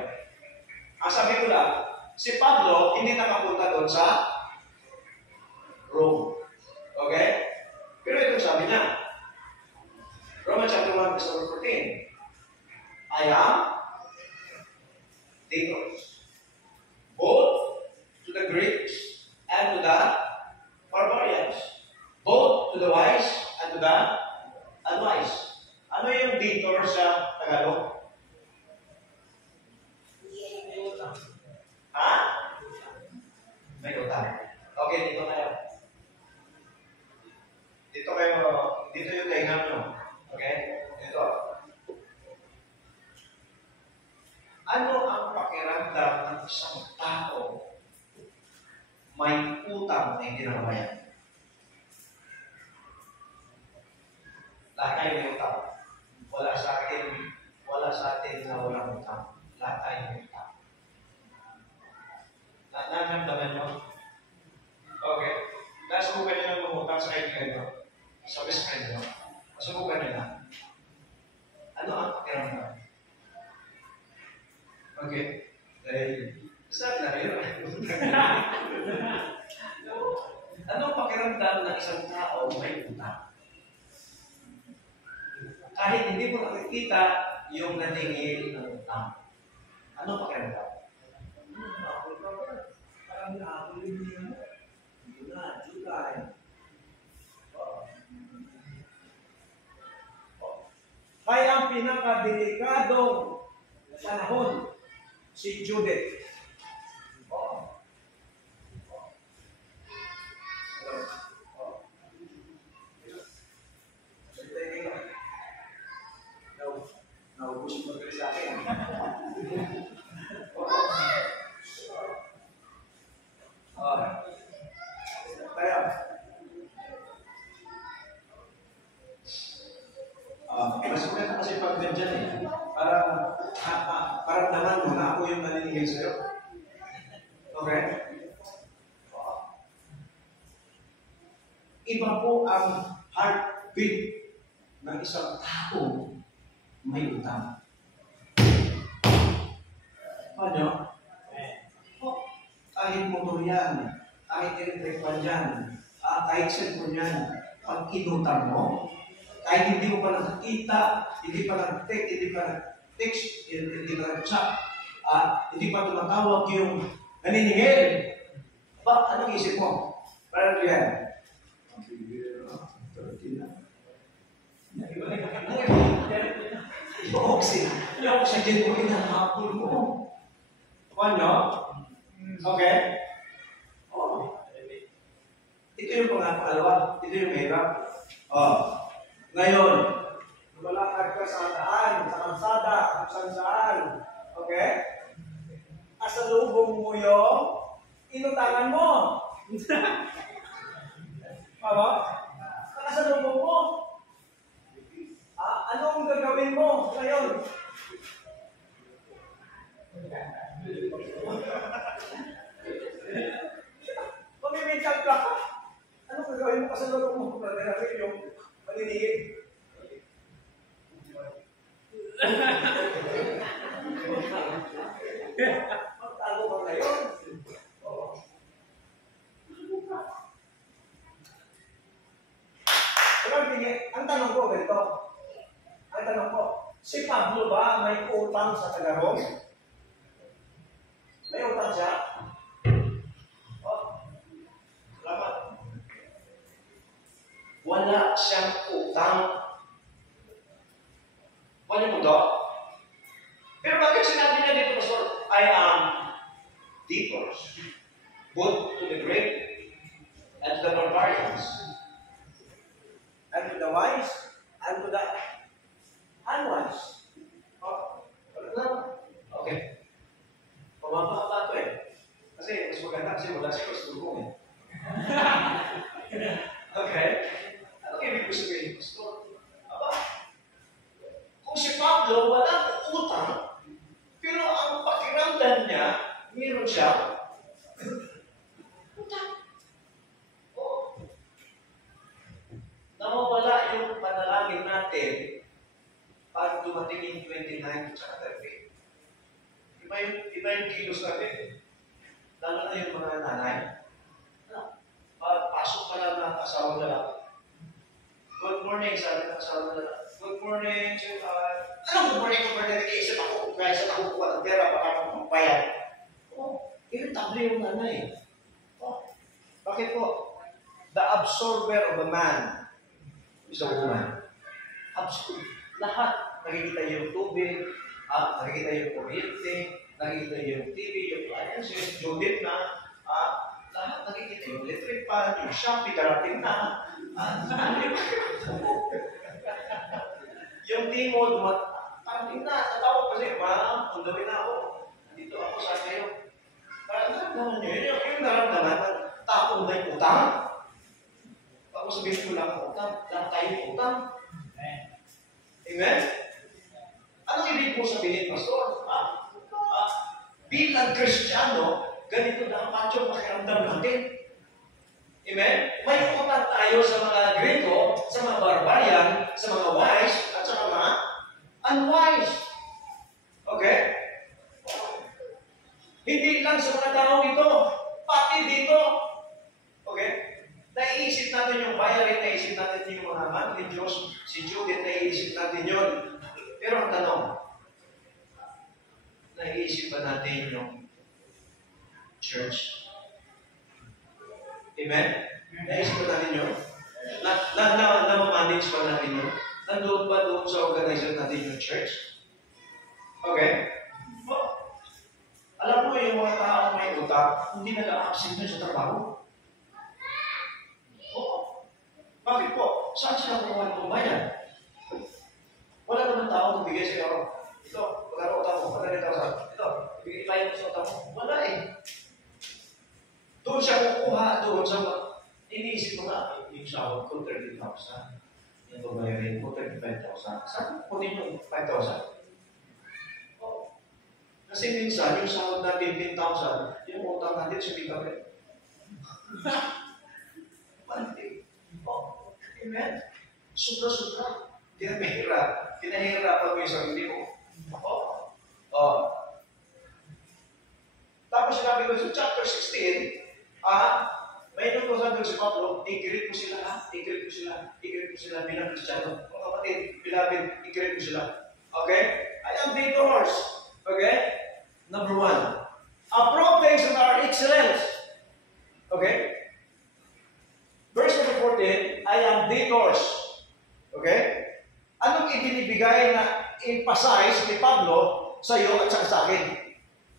Ang sabi ko lang, si Pablo hindi nakapunta doon sa Rome. Okay? Pero ito sabi niya, Romans chapter 1 verse 14, I am dangerous, both to the Greeks and to the barbarians, both to the wise and to the unwise. Ano yung detour sa Tagalog? Ha? May utang. Okay, dito tayo. Dito yung kainan nyo. Okay? Dito. Ano ang pakiramdam ng isang tao may utang na hindi nakabayan? Lahat tayo may utang. Wala sa atin na walang utang. Lahat tayo may utang. Naramdaman nyo? Okay. Nasubukan nyo ng umutang sa kaibigan nyo. Sa best friend nyo. Nasubukan nyo na. Ano ang pakiramdam? Okay. Dahil, sabi na rin. Ano ang pakiramdam ng isang tao may utang? Kahit hindi mo nakikita yung naningil ng utang. Ano ang pakiramdam? Parang nakakalimutan mo. July. pinakadelikadong panahon, si Judith. Oh. Naubos mo sa akin. Kaya, mas maganda kasi pag nandyan eh. Parang naman mo na ako yung naninigay sa'yo. Okay? Iba po ang heartbeat ng isang tao may utang. Paano? Kahit motor yan, kahit electric fan yan, kahit cellphone yan, pag inutang mo, kahit hindi mo pa nakakita, hindi pa nag-text, hindi pa nag-chat, hindi pa tumatawag yung naniningil. Anong isip mo? Parang yan. Yung oxygen mo, inahabol mo. Paano? Okay? Oh. Ito yung pangalawa. Ito yung mahirap. Ngayon, lumalakad ka sa daan, sa kalsada, kung saan. Okay? Asalubong mo yung inutangan mo. Tama? Asalubong mo. Anong gagawin mo ngayon? Pamimintag ka. Anong gagawin mo kasalubong mo? Pagkakasal yung maninigit. Magtago ka ngayon. Ang tanong ko, ganito. Ang tanong ko, si Pablo ba may utang sa taga-Rome? May utang siya? Salamat. Wala siyang utang. Wala mo to? Pero bakit sinabi niya dito, Pastor? I am divorced, both to the great and to the barbarians, and to the wise, and to the unwise. Wala na. Okay. Pumapaka ito eh. Kasi mas maganda kasi wala siya pasurong eh. Okay? Ano kayo ibig sabihin, Pastor? Kung si Pablo walang utang, pero ang pakiramdam niya, meron siya utang. Nawawala yung panalangin natin pag dumating yung 29 at 30. Iba yung kilos natin. Lalo na yung mga nanay. Pasok pa lang ng asawa na lang. Good morning, sabi ng asawa na lang. Good morning, sweetheart. Anong good morning kung nag-iisip ako kung kaya sa nakukuha ng pera baka akong magbayad? Irritable yung nanay. Bakit po? The absorber of a man is a woman. Absorb. Lahat. Nakikita yung tubig, nakikita yung kuryente, nakikita yung TV, yung appliances, Judith na, lahat nakikita yung electric fan, yung Shopee, darating na. Yung timo, parating na, natawag kasi, ma'am, undawin na ako. Nandito ako sa kayo. Naramdaman nyo, yung naramdaman ng taong may utang. Ako sabihin ko lang utang, lang tayo utang. Amen? Anong ibig mo sabihin, Pastor? Bilang Kristiyano, ganito na ang patyong pakiramdam natin. Amen? May utang tayo sa mga Greko, sa mga barbarian, sa mga wise, at sa mga unwise. Okay? Hindi lang sa mga taong ito, pati dito. Okay? Naiisip natin yung bayarin, naiisip natin yung mga aman ni Diyos, si Judith, naiisip natin yun. Pero ang tanong, naiisip ba natin yung church? Amen? Naisip ba natin yun? Na-manage ba natin yun? Nandoon ba doon sa organizer natin yung church? Okay? Oh, alam mo yung mga taong may utak, hindi nag-a-absent yun sa trabaho. Oh, bakit po? Saan sila kumuha ng bayan? Wala naman tao magbigay sa'yo. Ito, pagkano utang mo, pagkano ito, ito, ibigay tayo sa utang mo. Wala eh. Doon siya kukuha, doon sa iniisip mo na, yung sahod ko, 30,000. Yung babayarin ko, 35,000. Saan ko din yung 5,000? Oh. Kasi minsan, yung sahod natin 10,000, yung utang natin sa bigabit. Mandi. Oh. Amen? Sobra-sobra. Pinahirapan mo yung sarili mo. Oh. Oh. Tapos sinabi ko sa chapter 16, may nutusan doon si Pablo, i-greet mo sila, i-greet mo sila, i-greet mo sila bilang Kristiyano. Mga kapatid, bilabid, i-greet mo sila. Okay? I am victors. Okay? Number 1. Approve things that are excellent. Okay? Verse number 14, I am victors. Okay? Anong ibinibigay na emphasize ni Pablo sa iyo at sa akin?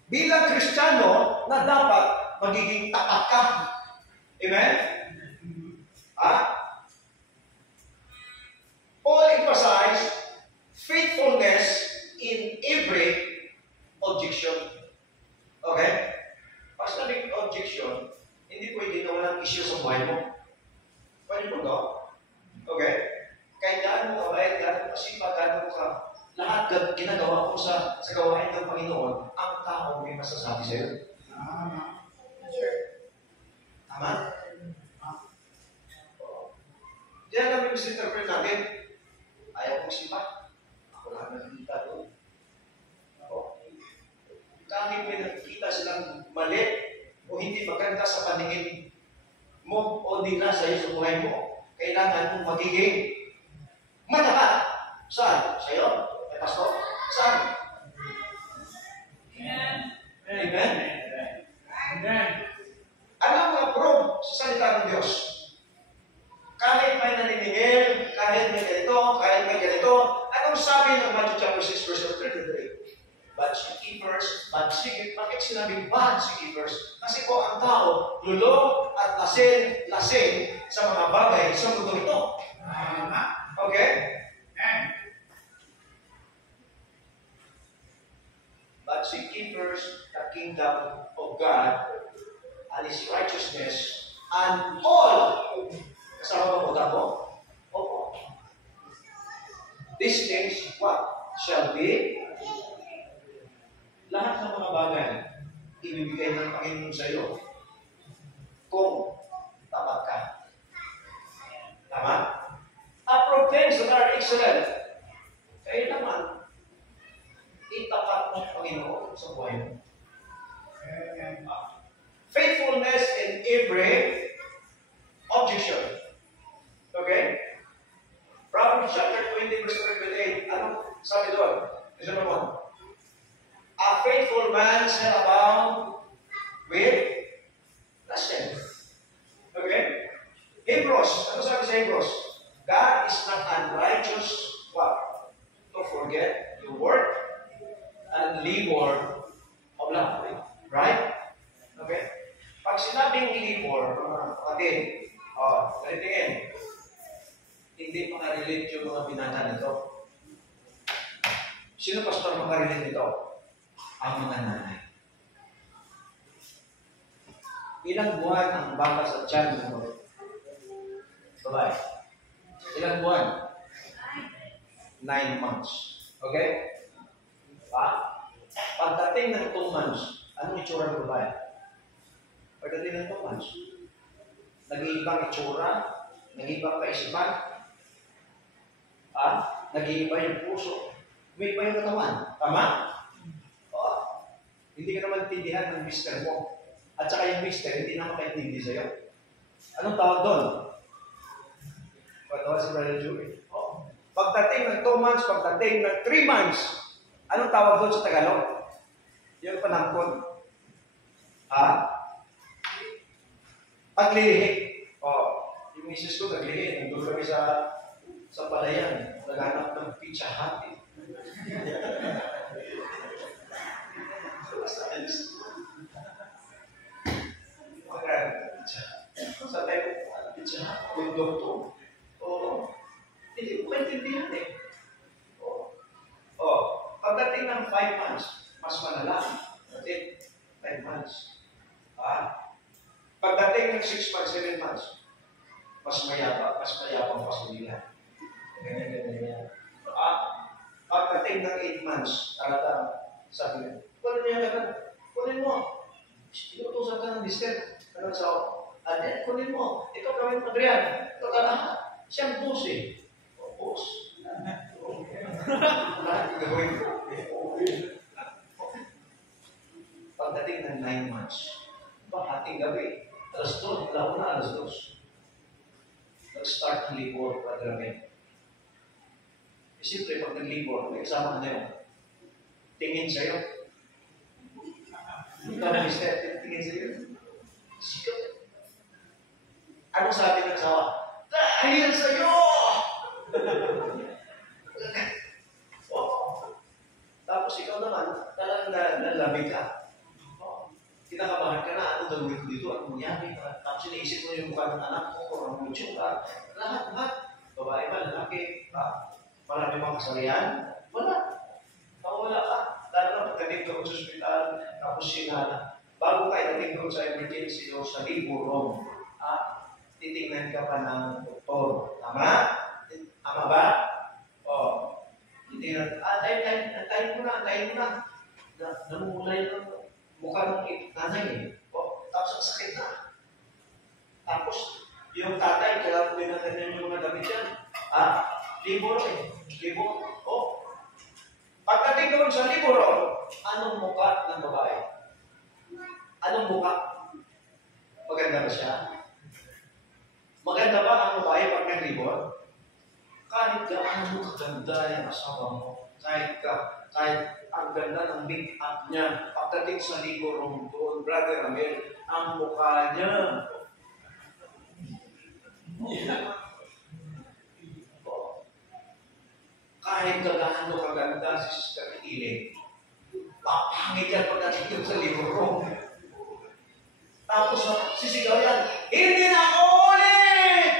Bilang Kristiyano na dapat magiging tapat ka. Amen? Paul emphasized faithfulness in every objection. Okay? Pag sabing objection, hindi pwede na walang issue sa buhay mo. Pwede mo to? Okay? Kahit gaano mo kabayad, gaano mo kasipag, gaano mo ka, lahat ginagawa mo sa gawain ng Panginoon, ang tao may masasabi sa iyo. Tama? Diyan namin misinterpret natin. Ayaw kong sipa. Ako lang nakikita doon. Kahit may nakikita silang mali o hindi maganda sa paningin mo o nila sa iyo sa buhay mo, kailangan mong magiging matapat. Saan? Sa iyo? Ay, pastor? Saan? Amen. Amen? Amen. Ano ang approve sa salita ng Diyos? Kahit may naniningil, kahit may ganito, anong sabi ng Matthew chapter 6, verse 33? But seek ye first, bakit sinabing bad seek ye first? Kasi po ang tao, lulong at lasing sa mga bagay sa mundo ito. Okay? But seek ye first the kingdom of God and His righteousness, and all, kasama ba mo? Opo. These things, what? Shall be? Lahat ng mga bagay, ibibigay ng Panginoon sa iyo kung tapat ka. Tama? Approve things that are excellent. Kaya naman, itapat mo ang Panginoon sa buhay mo. Faithfulness in every objection. Okay? Proverbs chapter 20, verse 28. Ano sabi doon? Verse number 1. A faithful man shall abound with blessing. Okay? Hebrews. Ano sabi sa Hebrews? God is not unrighteous. What? To forget your work and labor of love. Right? Okay? Pag sinabing labor, mga kapatid, nalitingin, hindi makarelate yung mga binata nito. Sino pastor makarelate nito? Ang mga nanay. Ilang buwan ang baka sa tiyan mo? Babae. Ilang buwan? 9 months. Okay? Pagdating ng 2 months, anong itsura ng babae? Pagdating ng 2 months, nag-iibang itsura, nag-iibang kaisipan, nag-iiba yung puso, may iba yung katawan. Tama? Hindi ka naman tindihan ng mister mo. At saka yung mister, hindi na makaintindi sa'yo. Anong tawag doon? Patawa si Brother Joey. Pagdating ng 2 months, pagdating ng 3 months, anong tawag doon sa Tagalog? Yung panangkon. Paglihi. Yung misis ko naglihi. Nandun kami sa sa palayan, naghanap ng Pizza Hut. Sa tayo, Pizza Hut, mundo to. Oo. Hindi ko kaintindihan eh. Oo. Oo. Pagdating ng 5 months, mas malala. Kasi 5 months. Pagdating ng 6 months, 7 months, mas mayabang pa sa nila. Ganyan. Pagdating ng 8 months, talaga, sabi niya, kunin mo. Inutusan ka ng district. Ano sa kunin mo. Ito gawin mo, Adrian. Ito ka lahat. Siyang boss eh. Boss. Lahat gagawin ko. Pagdating ng 9 months, hating gabi, alas 2, alas 2. Nag-start ng libor, padramin. Siyempre, pag nag-libor, may kasama na yun. Tingin sa'yo. Ikaw na mister, tingin sa'yo. Sikat. Anong sabi ng asawa? Dahil sa'yo! Tapos ikaw naman, talagang nalabig ka. Kinakabahan ka na, ano gawin ko dito, ano mangyari ka. Tapos iniisip mo yung mukha ng anak mo, o ang mucho ka. Lahat. Babae ba, lalaki, marami bang kasarian? Wala. Wala ka. Lalo na pagdating doon sa ospital, tapos sinala. Bago tayo dating doon sa emergency o sa liburong, titingnan ka pa ng doktor. Tama? Tama ba? Titingnan. Antayin mo na. Namumulay ng mukha ng nanay eh. Tapos ang sakit na. Tapos, yung tatay, kailangan mo na ganyan yung mga damit yan. Liburo eh. Liburo. Pagdating doon sa liburo, anong mukha ng babae? Anong mukha? Maganda ba siya? Maganda ba ang babae pag may libur? Kahit gaano kaganda yung asawa mo, kahit ang ganda ng make-up niya, pagdating sa liburong doon, Brother Amel, ang mukha niya. Kahit gaano kaganda si Sister Iling, papangit yan pagdating sa liburong. Tapos sisigaw yan, hindi na ako ulit!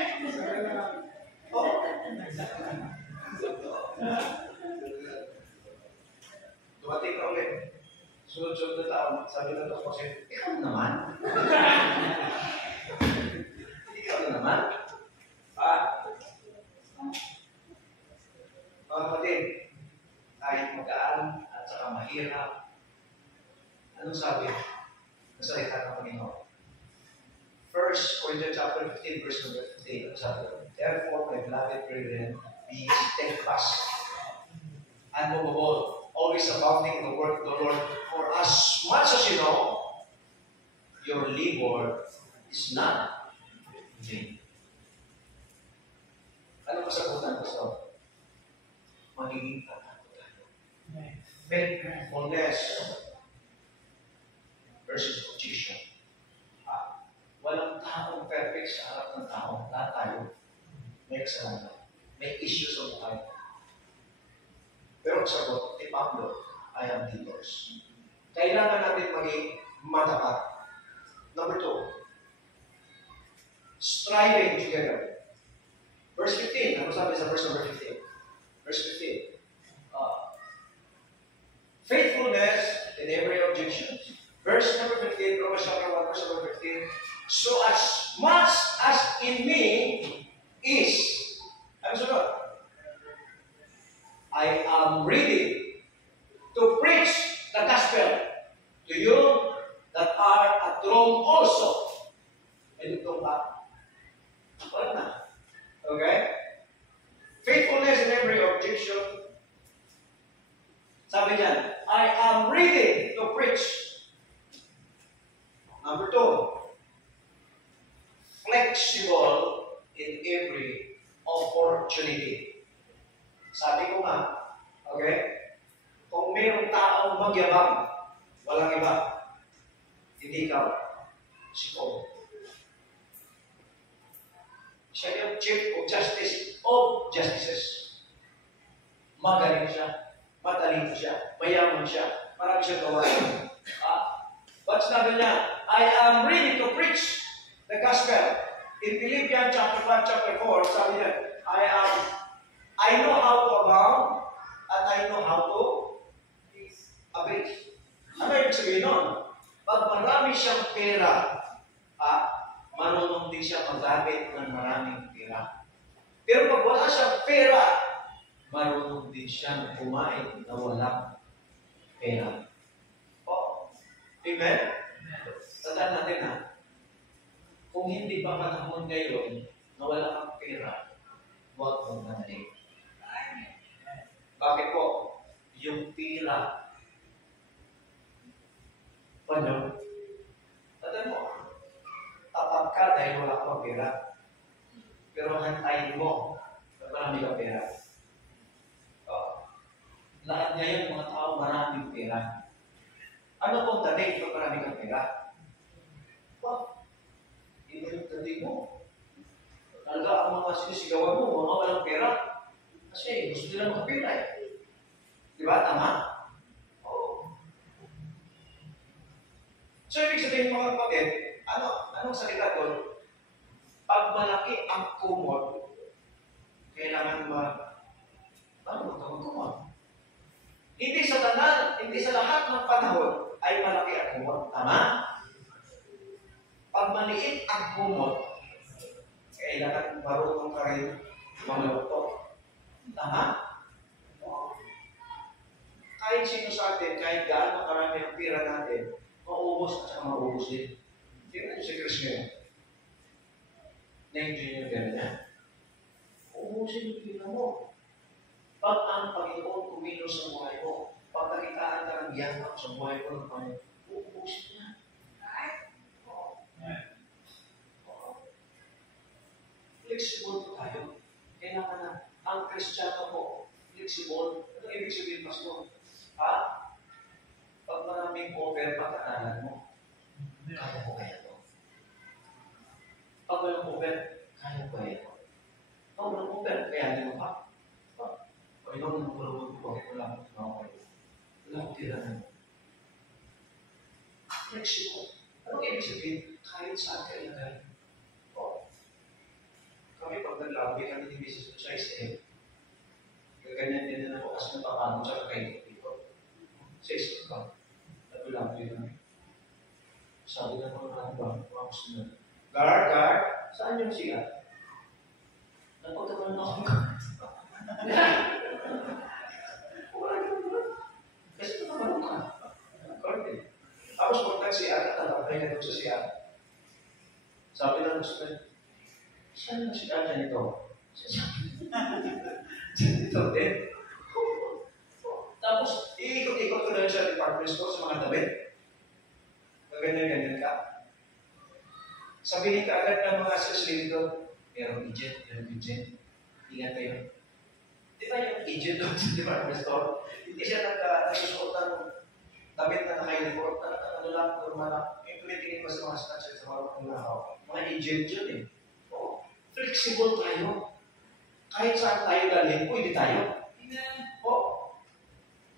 Dumating ka ulit. Sunod-sunod na taon, sabi ng doktor siya, ikaw naman? Ikaw naman? Mga kapatid, kahit magaan at saka mahirap, anong sabi? Nasalita ng Panginoon. 1 Corinthians chapter 15, verse number 15, sabi, therefore, my beloved brethren, be steadfast, unmovable, always abounding in the work of the Lord, for as much as you know, your labor is not vain. Ano kasagutan, Pastor? Magiging tatagutan. Faithfulness versus position. Walang taong perfect sa harap ng tao. Lahat tayo may kasalanan. May issue sa buhay. Pero ang sagot ni Pablo, I am divorce. Kailangan natin maging matapat. Number 2, striving together. Verse 15. Ano sabi sa verse number 15? Verse 15. Faithfulness in every objection. Verse number 15, Romans chapter 1, verse number 15. So as much as in me is, ano sunod? I am ready to preach the gospel to you that are at Rome also. May dugtong ba? Wala na. Okay? Faithfulness in every objection. Sabi niyan, I am ready to preach. Number 2, flexible in every opportunity. Sabi ko nga, okay? Kung mayroong taong magyabang, walang iba, hindi ikaw, si Paul. Siya yung Chief of Justice of justices. Magaling siya, matalino siya, mayaman siya, marami siyang gawa. But sabi niya, I am ready to preach the gospel. In Philippians chapter 1, chapter 4, sabi niya, I know how to abound, and I know how to abase. Ano ibig sabihin nun? Pag marami siyang pera, marunong din siya magamit ng maraming pera. Pero pag wala siyang pera, marunong din siyang kumain na walang pera. Amen? Tandaan natin kung hindi pa panahon ngayon na wala kang pera, huwag mong nanay. Bakit po? Yung pera. Paano? Tandaan mo, tapat ka dahil wala kang pera. Pero hantayin mo na marami kang pera. Lahat ngayon, mga tao maraming pera. Ano pong dating pag marami kang pera? Iba yung dating mo. Talaga ang mga sinisigawan mo, mga walang pera. Kasi gusto nila makapera Di ba? Tama? Oo. So, ibig sabihin mga kapatid, anong salita doon? Pag malaki ang kumot, kailangan kumot. Hindi sa lahat ng panahon ay malaki ang kumot. Tama? Pag maliit ang kumot, kailangan marunong ka rin maluto. Tama? Kahit sino sa atin, kahit gaano karami ang pira natin, maubos at saka maubos din. Tingnan niyo si Chris ngayon. Na-enjoy yung pera niya. Uubusin yung pira mo. Pag ang Panginoon kumilos sa buhay mo, pag nakitaan ka ng yakap sa buhay mo ng Panginoon, uubusin niya. Flexible po tayo. Kailangan na ang Kristiyano po, flexible. Ano ibig sabihin, Pastor? Pag maraming offer, pagkakalan mo, kaya ko kaya ito. Pag walang offer, kaya ko kaya ito. Pag walang offer, kaya din mo pa. Panginoon, nagpulawag ko, wala ko tira na. Flexible. Ano ibig sabihin? Kahit saan ka ilagay. Kami pag naglabi kami ni Mrs. Chaise, gaganyan din na ako kasi napapagod siya kakain dito. Sa isip ka, naglabi kami. Sabi na mga ba, mga gusto na, Guard, saan yung siya? Napagkaman ako ng kasi ito naman ka. Guard eh. Tapos pagkat siya, natalapay na ito sa siya. Sabi na gusto na, saan yung siya ganito? Ganito din. Tapos, iikot-ikot ko na sa department store sa mga damit. Ganyan-ganyan ka. Sabihin ka agad ng mga sales doon, merong agent. Ingat kayo. Di ba yung agent doon sa department store? Hindi siya nagsusuot ng damit na naka-uniform, ano lang, normal lang. Yung tumitingin pa sa mga snatches sa mga agent yun eh. Flexible tayo. Kahit saan tayo dalhin, pwede tayo.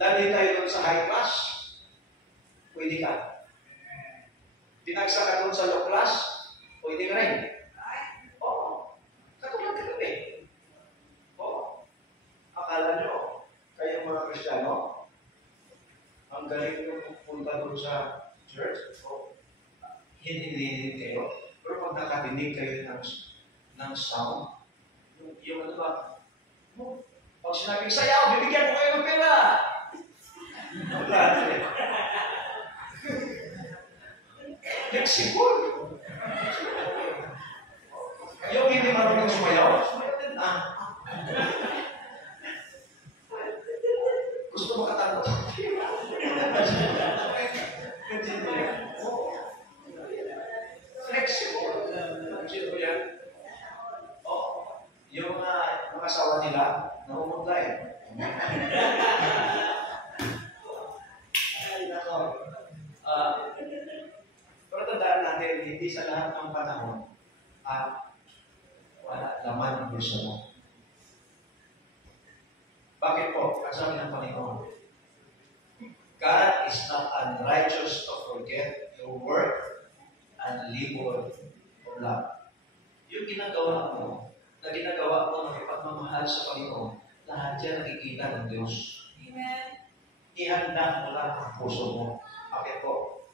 Dalhin tayo doon sa high class, pwede ka. Pinagsa ka doon sa low class, pwede ka rin. Katulad ka doon eh. Akala nyo, kayong mga Kristiyano, ang galing nyo pupunta doon sa church, hindi kayo. Pero pag nakatinig kayo ng sound, yung ano ba? Pag sinabing sayaw, bibigyan ko kayo ng pera. Flexible. Yung hindi marunong sumayaw, din gusto makatanggap. Flexible. Flexible yan. Yung mga asawa nila, namumutla eh. Ay, nako. Pero tandaan natin, hindi sa lahat ng panahon, wala laman ang gusto mo. Bakit po? Ang sabi ng Panginoon, God is not unrighteous to forget your work and labor of love. Yung ginagawa mo, na ginagawa mo ng ipagmamahal sa Panginoon, lahat yan nakikita ng Diyos. Amen. Ihanda mo lang ang puso mo. Bakit po?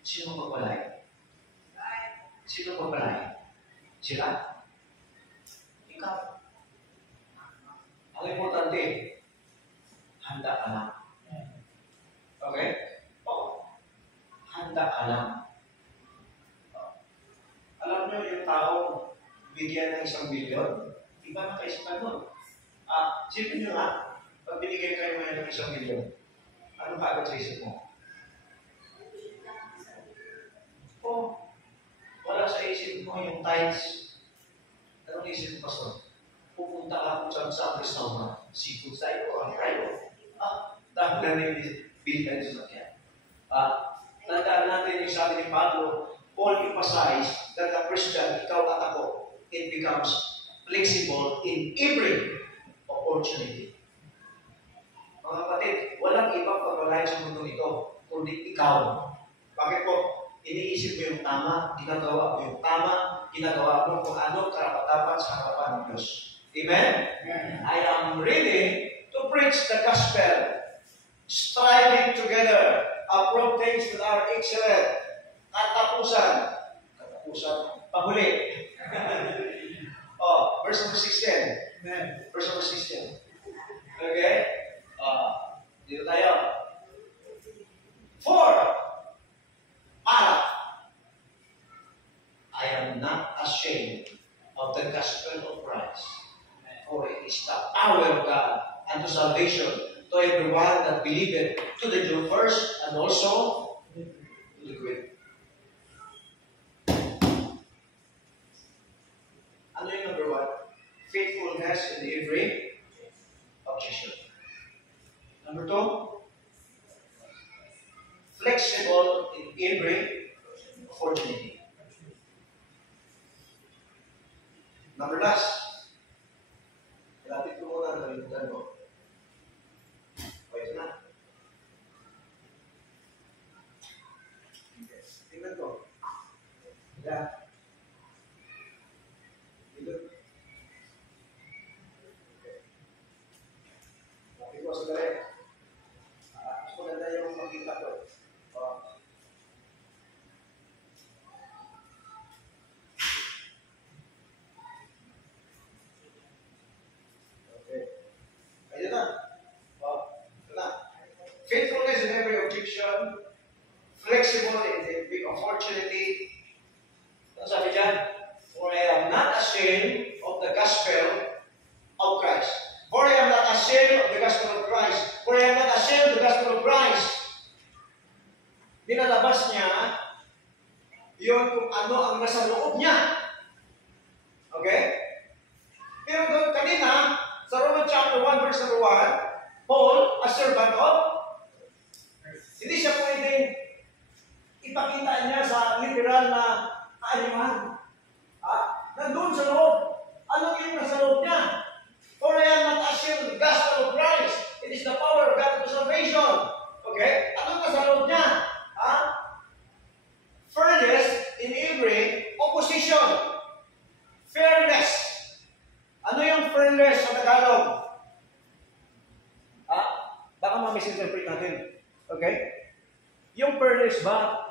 Sino magpapalay? Sino magpapalay? Sila? Ikaw. Ang importante, handa ka lang. Okay? Oo. Handa ka lang. Alam nyo, yung taong bigyan ng 1 bilyon, iba na kaisipan nun. Sipin nyo nga, pag binigay kayo ngayon ng 1 bilyon, ano ka agad sa isip mo? Wala sa isip mo yung tithes. Anong isip mo, Pastor? Pupunta ka kung saan sa restaurant. Seafood tayo, tayo. Dahil na rin bilhin sa sakyan. Tandaan natin yung sabi ni Pablo, Paul emphasized that a Christian, ikaw at ako, it becomes flexible in every opportunity. Mga kapatid, walang ibang pagpalain sa mundo ito, kundi ikaw. Bakit po? Iniisip mo yung tama, ginagawa mo yung tama, ginagawa mo kung ano karapat-dapat sa harapan ng Diyos. Amen? Amen. I am ready to preach the gospel, striving together, approve things that are excellent, katapusan, pahuli. Verse number 16. Amen. Verse number 16. Okay? Dito tayo. For, I am not ashamed of the gospel of Christ, for it is the power of God unto salvation to everyone that believeth, to the Jew first, and also to the Greek. Ano yung number 1? Faithfulness in every occasion. Number 2, flexible in every opportunity. Number last, lapit ko muna ang nalimutan mo. Ito na. Okay. Tingnan ko. Yeah. Dito. Okay ko sa dali. Mas maganda yung makita ko. Ayun na. Ito na. Faithfulness in every objection, flexible in every opportunity. Ano sabi dyan? For I am not ashamed of the gospel of Christ. For I am not ashamed of the gospel of Christ. For I am not ashamed of the gospel of Christ. Dinalabas niya yun kung ano ang nasa loob niya. Okay? Pero doon kanina, sa Romans chapter 1, verse number 1, Paul, a servant of, hindi siya pwedeng ipakita niya sa literal na kaaliman. Nandun sa loob. Ano yung nasa loob niya? For I am not ashamed of the gospel of Christ. It is the power of God to salvation. Okay? Ano nasa loob niya? Fairness in every opposition. Fairness. Ano yung fairness sa Tagalog? Baka ma-misinterpret natin. Okay? Yung fairness ba,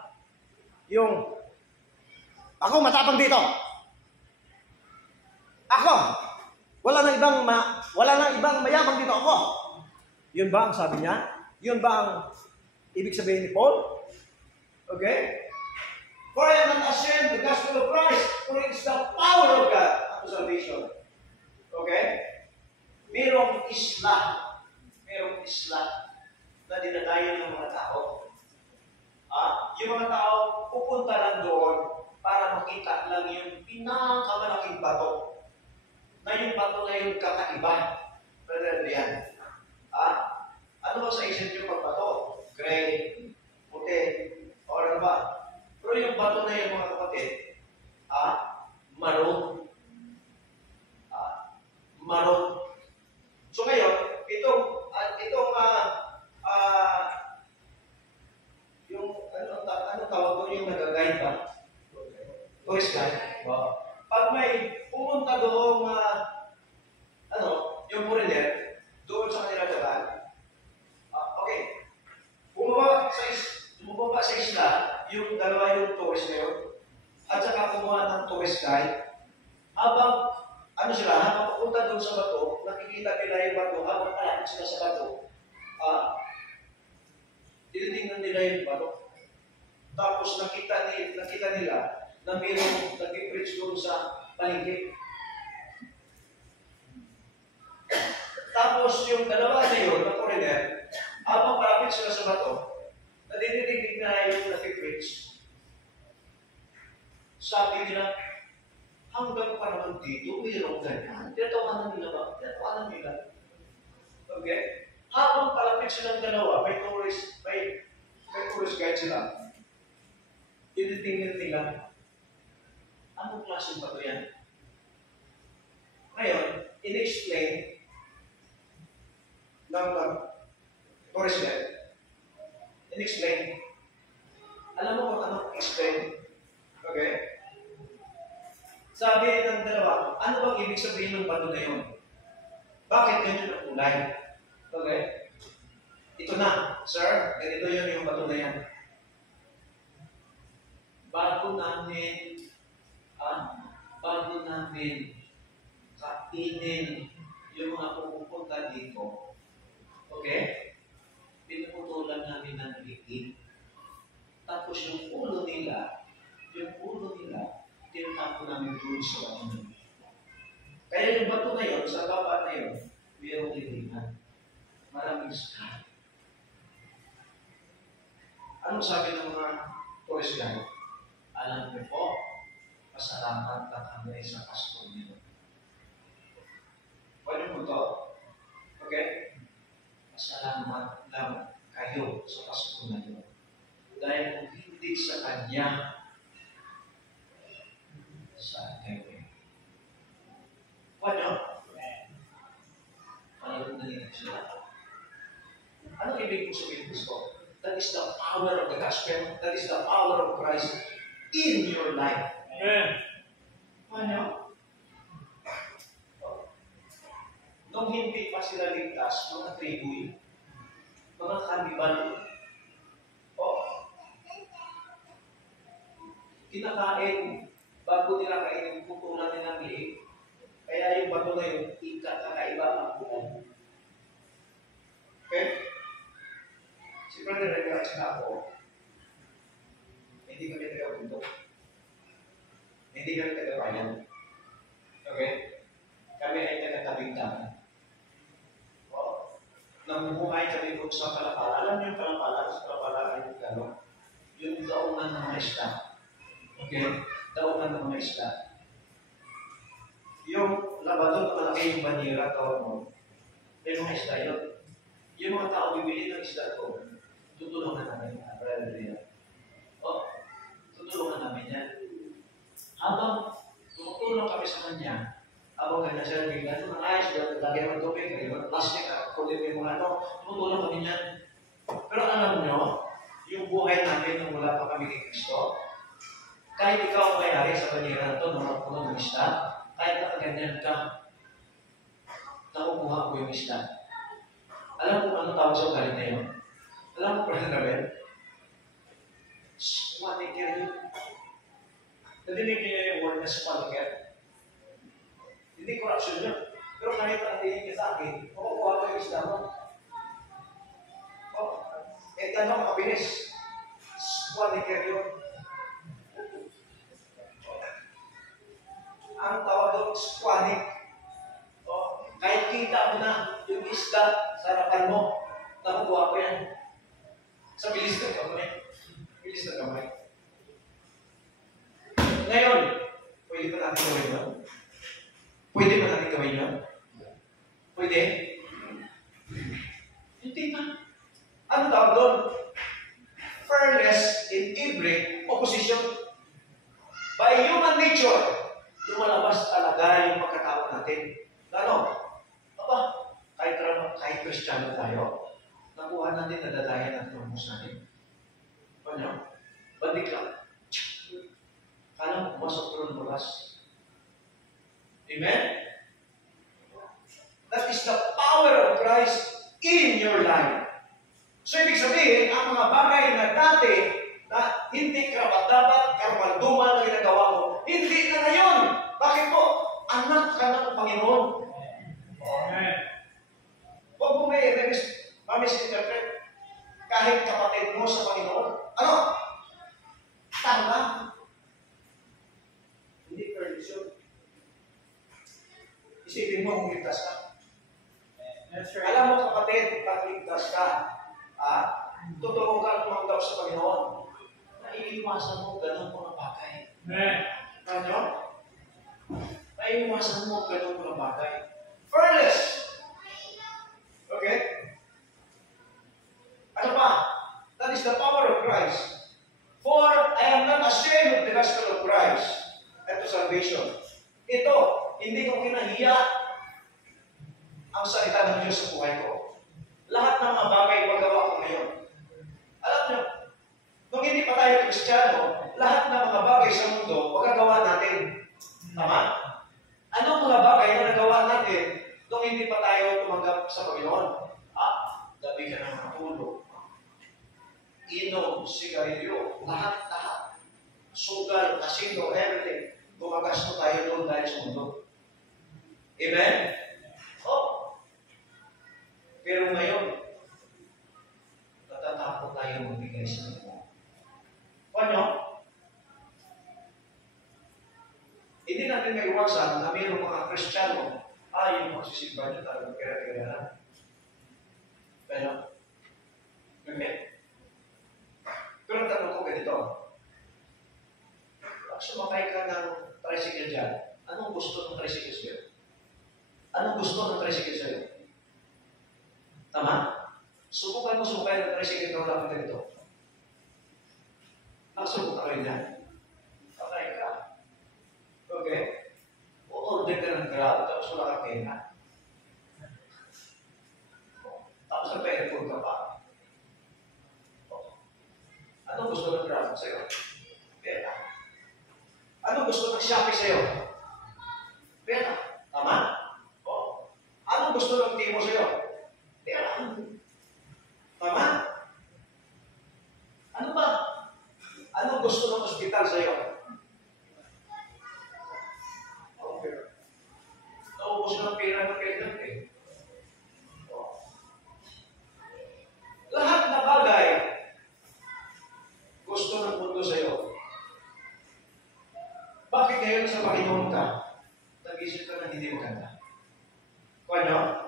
yung, ako matapang dito. Ako, wala nang ibang mayabang dito ako. Yun ba ang sabi niya? Yun ba ang ibig sabihin ni Paul? Okay? For I am not ashamed of the gospel of Christ, for it is the power of God unto salvation. Okay? Merong isla na dinadayan ng mga tao. Yung mga tao pupunta lang doon para makita lang yung pinakamalaking bato. Na yung bato na yung kakaiba. Brother Adrian. Ano ba sa isip nyo pag bato? Gray, puti, o ano ba? Pero yung bato na yung mga kapatid, maroon. Maroon. So ngayon, Pag may pumunta doong, yung foreigner, doon sa kanila dagat, okay, bumaba sa isla, yung dalawa yung tourist na yun, at saka kumuha ng tourist guide, habang papunta doon sa bato, nakikita nila yung bato, habang malapit sila sa bato, tinitingnan nila yung bato. Tapos nakita nila na mayroong nag-preach doon sa palengke. Tapos yung dalawa na yun, na foreigner, habang malapit sila sa bato, nadidinig na yung nag-preach. Sabi nila, hanggang pa naman dito, mayroong ganyan. Tinatawanan nila ba? Tinatawanan nila. Okay? Habang palapit silang dalawa, may tourist guide sila. Tinitingnan nila, anong klaseng bato yan? Ngayon, in-explain ng tourist guide. In-explain. Alam mo kung anong explain? Okay? Sabi ng dalawa, ano bang ibig sabihin ng bato na yun? Bakit ganyan ang kulay? Okay? Ito na, sir, ganito yun yung bato na yan. Bago namin kainin yung mga pupunta dito, okay? Pinuputulan namin ng liig. Tapos yung ulo nila, tinatapon namin doon sa bato. Kaya yung bato na yun, sa baba na yun, mayroong lilingan. Maraming sky. Anong sabi ng mga tourist guide? Alam niyo po, pasalamat na kami sa Pasko niyo. Pwede mo to? Okay? Pasalamat lang kayo sa Pasko na yun. Dahil kung hindi sa Kanya, sa kayo. Pwede? Ano nalinig sila? Anong ibig mo sabihin, Pasko? That is the power of the gospel. That is the power of Christ in your life. Amen. Ano? Nung hindi pa sila ligtas, mga tribu, mga kanibal, kinakain, bago nila kainin, putulan nila ng liig. Kaya yung bato na yun, kakaiba ang buhay. Okay? Si Brother Regal at saka ako, hindi kami taga-bundok. Hindi kami taga-bayan. Okay? Kami ay taga-tabing-tabing. Namumuhay kami kung sa Palapala. Alam niyo yung Palapala? Sa Palapala ay yung gano'n. Yung daunan ng mga isda. Okay? Daunan ng mga isda. Yung labadon na malaki yung banira, tawag mo. May mga isda yun. Yung mga tao bibili ng isda ko, tutulungan namin. Tutulungan namin yan. Habang tumutulong kami sa kanya, habang kanya siya bigla, ito ng ayos, lagyan ng tubig, plastic, kulit yung mga tumutulong kami yan. Pero alam nyo, yung buhay namin nung wala pa kami kay Kristo, kahit ikaw ang mayari sa banira na ito, nung puno ng isda, kahit nakaganyan ka, nakukuha ko yung isda. Alam mo kung ano tawag sa ugalit na yun? Alam mo, Brother Rabel? Squaniker yun. Nadinig niyo yung word na squaniker? Hindi corruption yun. Pero kahit ang tingin niya sa akin, makukuha ko yung isda mo. Tanong, mabilis. Squaniker yun. Ang tawag doon, squanic. Kahit kita mo na yung isda sa harapan mo, nakukuha ko yan. Sa bilis ng kamay. Bilis ng kamay. Ngayon, pwede ba natin gawin yun? Pwede ba natin gawin yun? Pwede? Hindi na. Ano tawag doon? Fairness in every opposition. By human nature, lumalabas talaga yung pagkatao natin. Lalo, kahit Kristiyano tayo, nakuha natin, nadadayan natin ang mus natin. Paano? Bandik lang. Kala mo, pumasok doon bukas. Amen? That is the power of Christ in your life. So, ibig sabihin, ang mga bagay na dati na hindi karapat-dapat, karamalduman na ginagawa mo, hindi na ngayon. Bakit po? Anak ka ng Panginoon. Amen. Huwag mo may misinterpret kahit kapatid mo sa Panginoon. Ano? Tama. Hindi perdition. Isipin mo kung ligtas ka. That's right. Alam mo kapatid, pag ligtas ka, tutulong ka tumanggap sa Panginoon. Naiiwasan mo ganun mga bagay. Amen. Ano? Naiiwasan mo ganun mga bagay. Fearless. Okay? Ano pa? That is the power of Christ. For I am not ashamed of the gospel of Christ. Ito salvation. Ito, hindi ko kinahiya ang salita ng Diyos sa buhay ko. Lahat ng mga bagay magawa ko ngayon. Alam niyo, nung hindi pa tayo Kristiyano, lahat ng mga bagay sa mundo, magagawa natin. Tama? Anong mga bagay na nagawa natin nung hindi pa tayo tumanggap sa Panginoon? Gabi ka ng matulog. Inom, sigarilyo, lahat. Sugal, kasino, everything. Gumagasto tayo doon dahil sa mundo. Amen? Pero ngayon, natatakot tayo magbigay sa Panginoon. Ano? Hindi natin may iwasan na mayroong mga Kristiyano, yung magsisimba niyo talagang kira-kira na. Pero, okay? Pero tanong ko ganito, pag sumakay ka ng tricycle dyan, anong gusto ng tricycle sa'yo? Anong gusto ng tricycle sa'yo? Tama? Subukan mo sumakay ng tricycle na wala kang ganito. Nakasubok kayo niyan. Sakay ka. Okay? O-order ka ng Grab, tapos wala kang pera. Tapos nagpa-airport ka pa. Anong gusto ng Grab sa'yo? Pera. Anong gusto ng Shopee sa'yo? Pera. Tama? Anong gusto ng Timo sa'yo? Pera. Tama? Ano ba? Anong gusto ng ospital sa'yo? Pera. Naubos mo ng pera ng kailan eh. Lahat na bagay gusto ng mundo sa'yo. Bakit ngayon sa Panginoon ka? Nag-isip ka na hindi maganda. Kanya?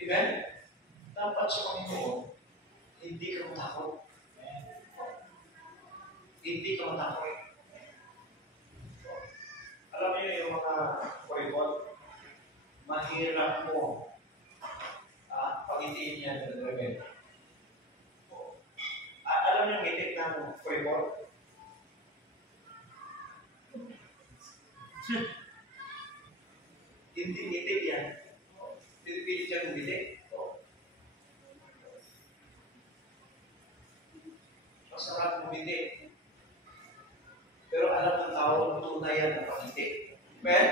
Amen? Dapat sa Panginoon, hindi ka matakot. Hindi ka matakot. Alam niyo yung mga kurikot, mahirap mo pangitiin niya ng rebel. Alam niyo yung itik ng kurikot? Hindi itik yan. Pinipilit siya ng itik. Masarap bumiti. Pero alam ng tao, tunay yan na pangiti. Amen?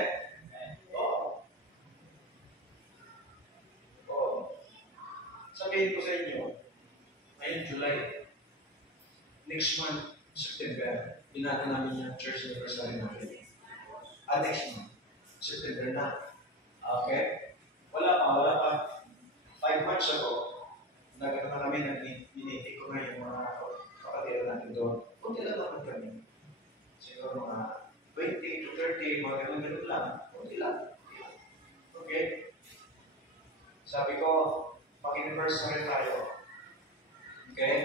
Oo. Sabihin ko sa inyo, ngayon July, next month, September, binata namin yung church anniversary namin. Next month, September na. Okay? Wala pa. 5 months ago, nagkata na kami, biniti ko na yung mga kapatid natin doon. Kunti lang naman kami. Siguro mga 20 to 30, mga ganun lang. Kunti lang. Okay? Sabi ko, mag-anniversary tayo. Okay?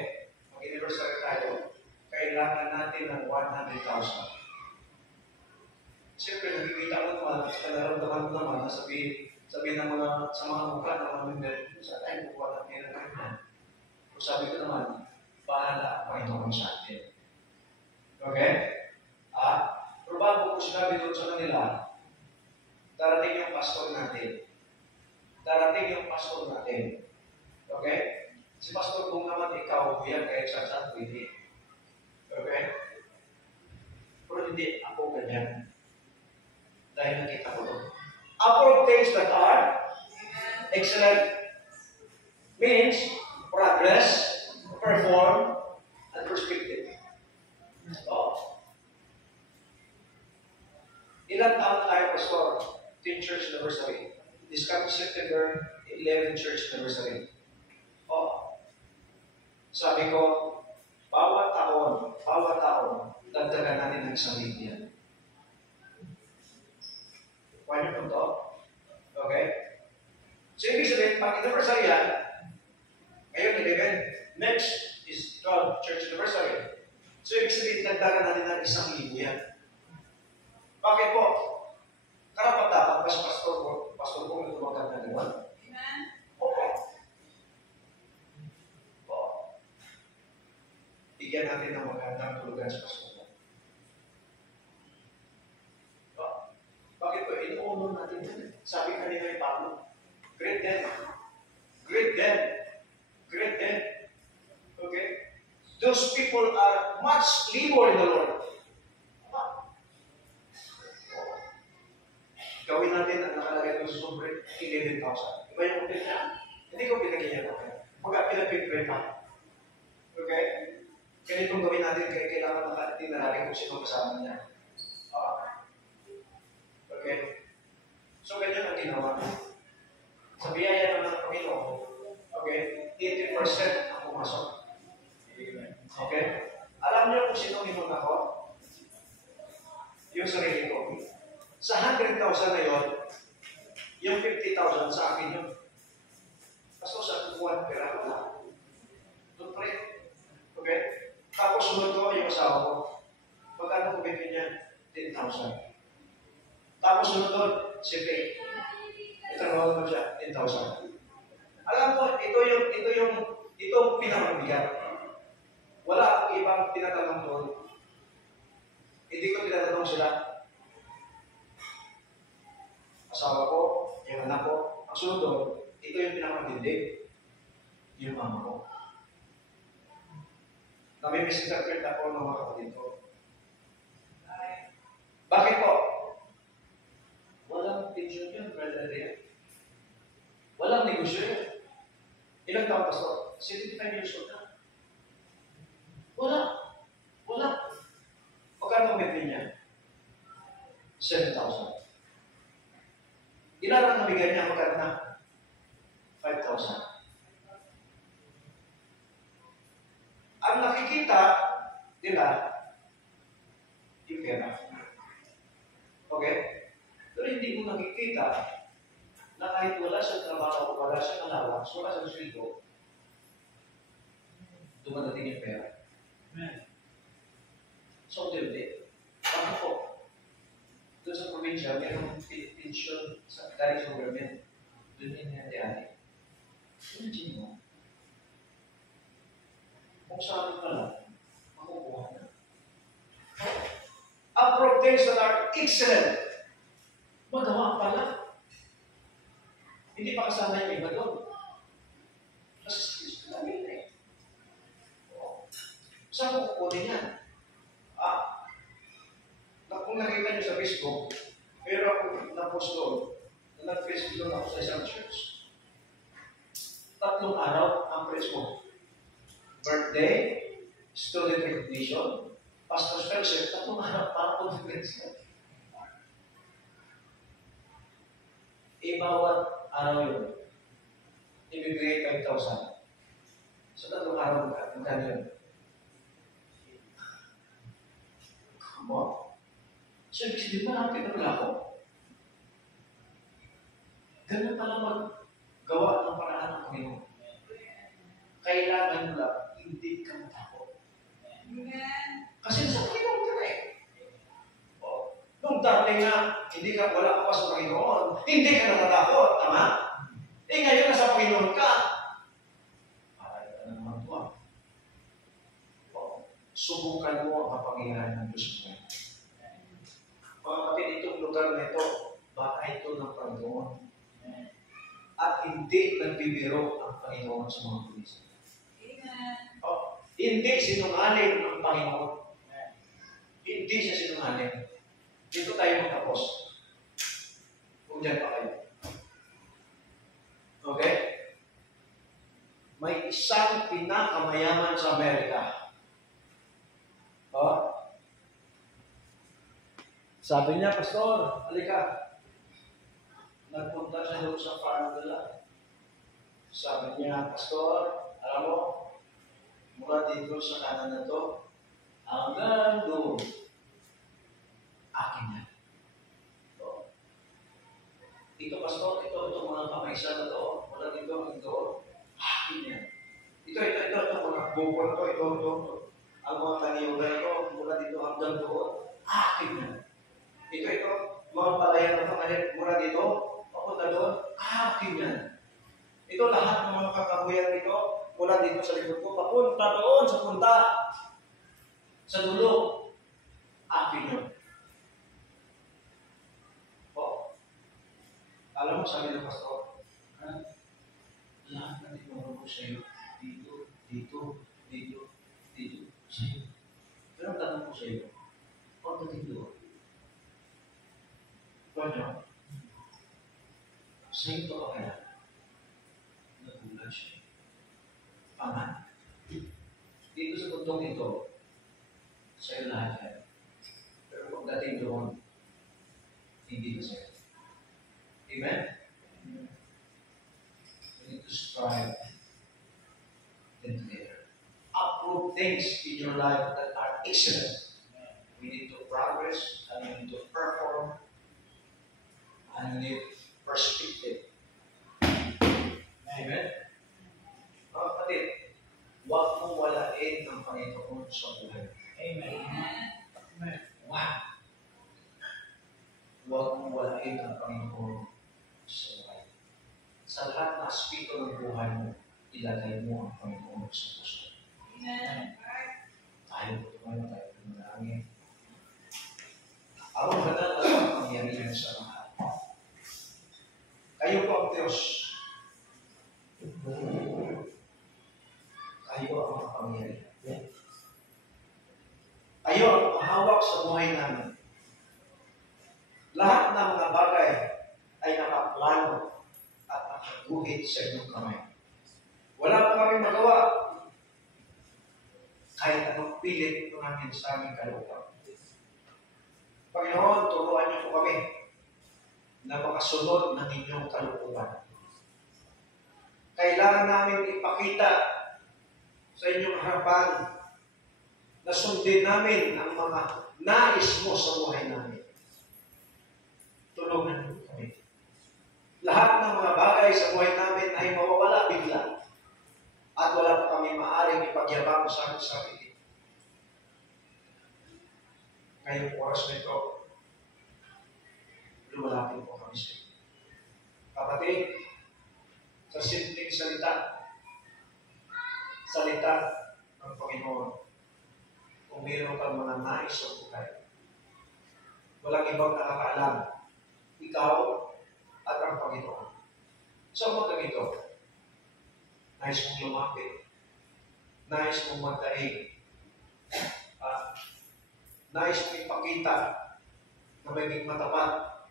Mag-anniversary tayo. Kailangan natin ng 100,000. Siyempre, nakikita ko naman, naramdaman ko naman na sabi ng mga, sa mga mukha ng mga member, sa tayo kukuha ng pera na yan. So sabi ko naman, bahala ang Panginoon sa atin. Okay? Pero bago ko sinabi doon sa kanila, darating yung pastor natin. Darating yung pastor natin. Okay? Si pastor kung naman ikaw, yan kahit saan pwede. Okay? Pero hindi ako ganyan. Dahil nakita ko ito. Approve things that are excellent means progress, perform, and perspective. Oh. Ilang taon tayo, Pastor? Teen Church Anniversary. This coming September, 11 Church Anniversary. Oh. Sabi ko, bawat taon, dagdagan natin ng isang linya. Paano po ito? Okay? So, ibig sabihin, pag anniversary yan, ngayon 11, next is 12 Church Anniversary. So, ibig sabihin, dagdagan natin ng isang linya. Bakit po? Karapat-dapat, pastor po yung tumagal na naman. Amen. Okay. Bigyan natin ng magandang tulugan sa pastor. Bakit po? Inuuno natin yan. Sabi kanina ni Pablo, great death. Great death. Great death. Okay? Those people are much labor in the Lord. Gawin natin ang nakalagay doon sa sobre, 11,000. Iba yung upit niya. Hindi ko pinagigyan natin. Pinapipray pa. Okay? Ganitong gawin natin, kaya kailangan nakarating na natin kung sino kasama niya. Okay? So, ganyan ang ginawa. Sa biyaya ng Panginoon, okay, 80% ang pumasok. Okay? Alam niyo kung sino minun ako? Yung sarili ko. Sa 100,000 na yun, yung 50,000 sa akin yun. Pasto sa kukuhan, pera ko lang. Don't pray. Okay? Tapos sunod ko yung asawa ko. Magkano ko bigyan niya? 10,000. Tapos sunod doon, si Faye. Itrabaho mo siya, 10,000. Alam mo, itong pinakabigat. Wala akong ibang tinatanong doon. Hindi ko tinatanong sila. Asawa ko, yung anak ko, ang sunod doon, ito yung pinakamatindi. Yung mama ko. Nami-misinterpret ako ng mga kapatid ko. Bakit po? Walang tension yun, brother Adrian. Walang negosyo yun. Ilang taon, Pastor? 75 years old na. Wala. Magkano kumipin niya? 7,000. Ilan ang nabigyan niya magkano na? 5,000. Ang nakikita nila, yung pera. Okay? Pero hindi mo nakikita na kahit wala siyang trabaho, wala siyang allowance, wala siyang sweldo, dumadating yung pera. Amen. So, hindi. Bakit po? Doon sa probinsya, mayroong pension sa galing sa government. Doon yung nangyayari. Imagine mo. Kung saan ka lang, makukuha na. Approve things that are excellent. Magawa pala. Hindi pa kasama yung iba doon. Kasi gusto namin eh. Saan ko kukunin yan? Kung nakita niyo sa Facebook, pero ako na-post doon, nag-Facebook doon ako sa isang church. 3 araw ang preach mo. Birthday, student recognition, pastor's fellowship, 3 araw para conference. Bawat araw yun, ibibigay 5,000. So, 3 araw magkano yun? Come on. So, ibig sabihin, malapit na pala ako. Ganun pala maggawa ng paraan ng Panginoon. Kailangan mo lang, hindi ka matakot. Kasi sa Panginoon ka na eh. Nung dati nga, wala ka pa sa Panginoon, hindi ka natatakot, tama? Ngayon nasa Panginoon ka. Para ka na naman tuwa. Subukan mo ang kapangyarihan ng Diyos mo. Mga kapatid, itong lugar na ito, bahay ito ng Panginoon. At hindi nagbibiro ang Panginoon sa mga pulis. Hindi sinungaling ang Panginoon. Hindi hindi siya sinungaling. Dito tayo magtapos. Kung dyan pa kayo. Okay? May isang pinakamayaman sa Amerika. Oh? Sabi niya, Pastor, halika. Nagpunta siya doon sa farm nila. Sabi niya, Pastor, alam mo, mula dito sa kanan na to, hanggang doon, akin yan. Ito, Pastor, ito mga kamaisa na to, mula dito hanggang doon, akin yan. Ito, mga buko na to, ito. Ang mga kaniyuga ito, mula dito hanggang doon, akin yan. Ito, mga palayan na ito, mula dito, papunta doon, akin yan. Ito, lahat ng mga kakabuyan dito, mula dito sa likod ko, papunta doon sa punta. Sa dulo, akin yun. O, alam mo, sabi ng pastor, lahat na tinuro ko sa iyo, dito, sa iyo. Pero ang tanong ko sa iyo, huwag na dito. Paano? Sa iyo ba kaya? Nagulat siya. Paman. Dito sa bundong ito, sa iyo lahat yan. Pero pagdating doon, hindi na sa'yo. Amen? We need to strive them together. Uproot things in your life that are excellent. We need to progress, and we need to perform, and we need perspective. Amen? Mga kapatid, huwag mong walain ang Panginoon sa buhay. Amen. Amen. Wow! Huwag mong walain ang Panginoon sa buhay. Sa lahat na aspito ng buhay mo, ilagay mo ang Panginoon sa puso. Amen. Tayo po tumayo, tayo po manalangin. Ang banal na kapangyarihan sa lahat. Kayo po ang Diyos. Kayo ang kapangyarihan. Kayo ang mahawak sa buhay namin. Lahat ng mga bagay ay nakaplano at nakaguhit sa inyong kamay. Wala po kami magawa kahit anong pilit ito namin sa aming kalooban. Panginoon, turuan niyo po kami na makasunod ng inyong kalooban. Kailangan namin ipakita sa inyong harapan na sundin namin ang mga nais mo sa buhay namin. Tulungan niyo kami. Lahat ng mga bagay sa buhay namin ay mawawala bigla at wala pa kami maaaring ipagyabang sa aming sarili. Ngayong oras na ito, lumalapit po kami sa iyo. Kapatid, sa simpleng salita ng Panginoon, kung mayroon kang mga nais sa buhay, walang ibang nakakaalam, ikaw at ang Panginoon. So, magkagito, nais mong lumapit, nais mong magdaig, nais mong ipakita na magiging matapat,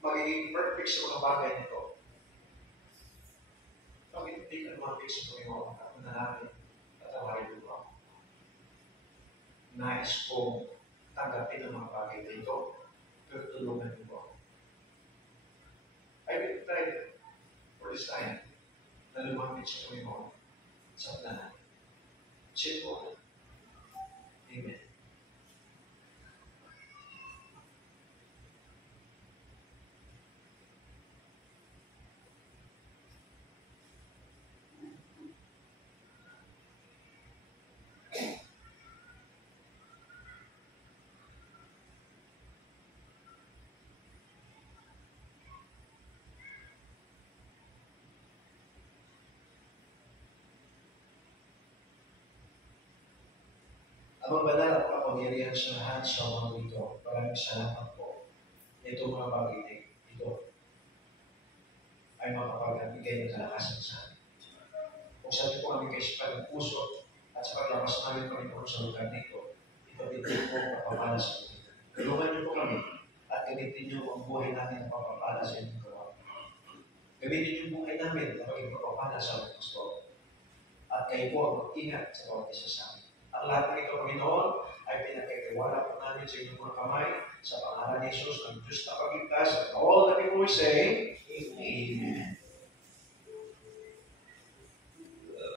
magiging perfect sa mga bagay nito. Bakit hindi ka lumapit sa Panginoon at manalangin at tawarin mo ako? Nais kong tanggapin ang mga bagay nito, pero tulungan mo ako. I will try for this time na lumapit sa Panginoon sa planan. Simple. Amen. Ang banal at kapangyarihan sa lahat sa mga ito. Maraming salamat po. Ito mga bagay ito ay makapagbigay ng kalakasan sa amin. Kung saan po kami kaisipan ng puso at sa paglabas namin Panginoon sa lugar nito, ito pagdating po papapala sa amin. Tulungan niyo po kami at gamitin niyo ang buhay namin na papapala sa inyong gawa. Gamitin yung buhay namin na maging papapala sa aming gusto. At kayo po ang mag-ingat sa bawat isa sa amin. Ang lahat ng ito, Panginoon, ay pinagkatiwala po namin sa inyong mga kamay sa pangalan ni Jesus ng Diyos na pagligtas. And all the people will say, Amen.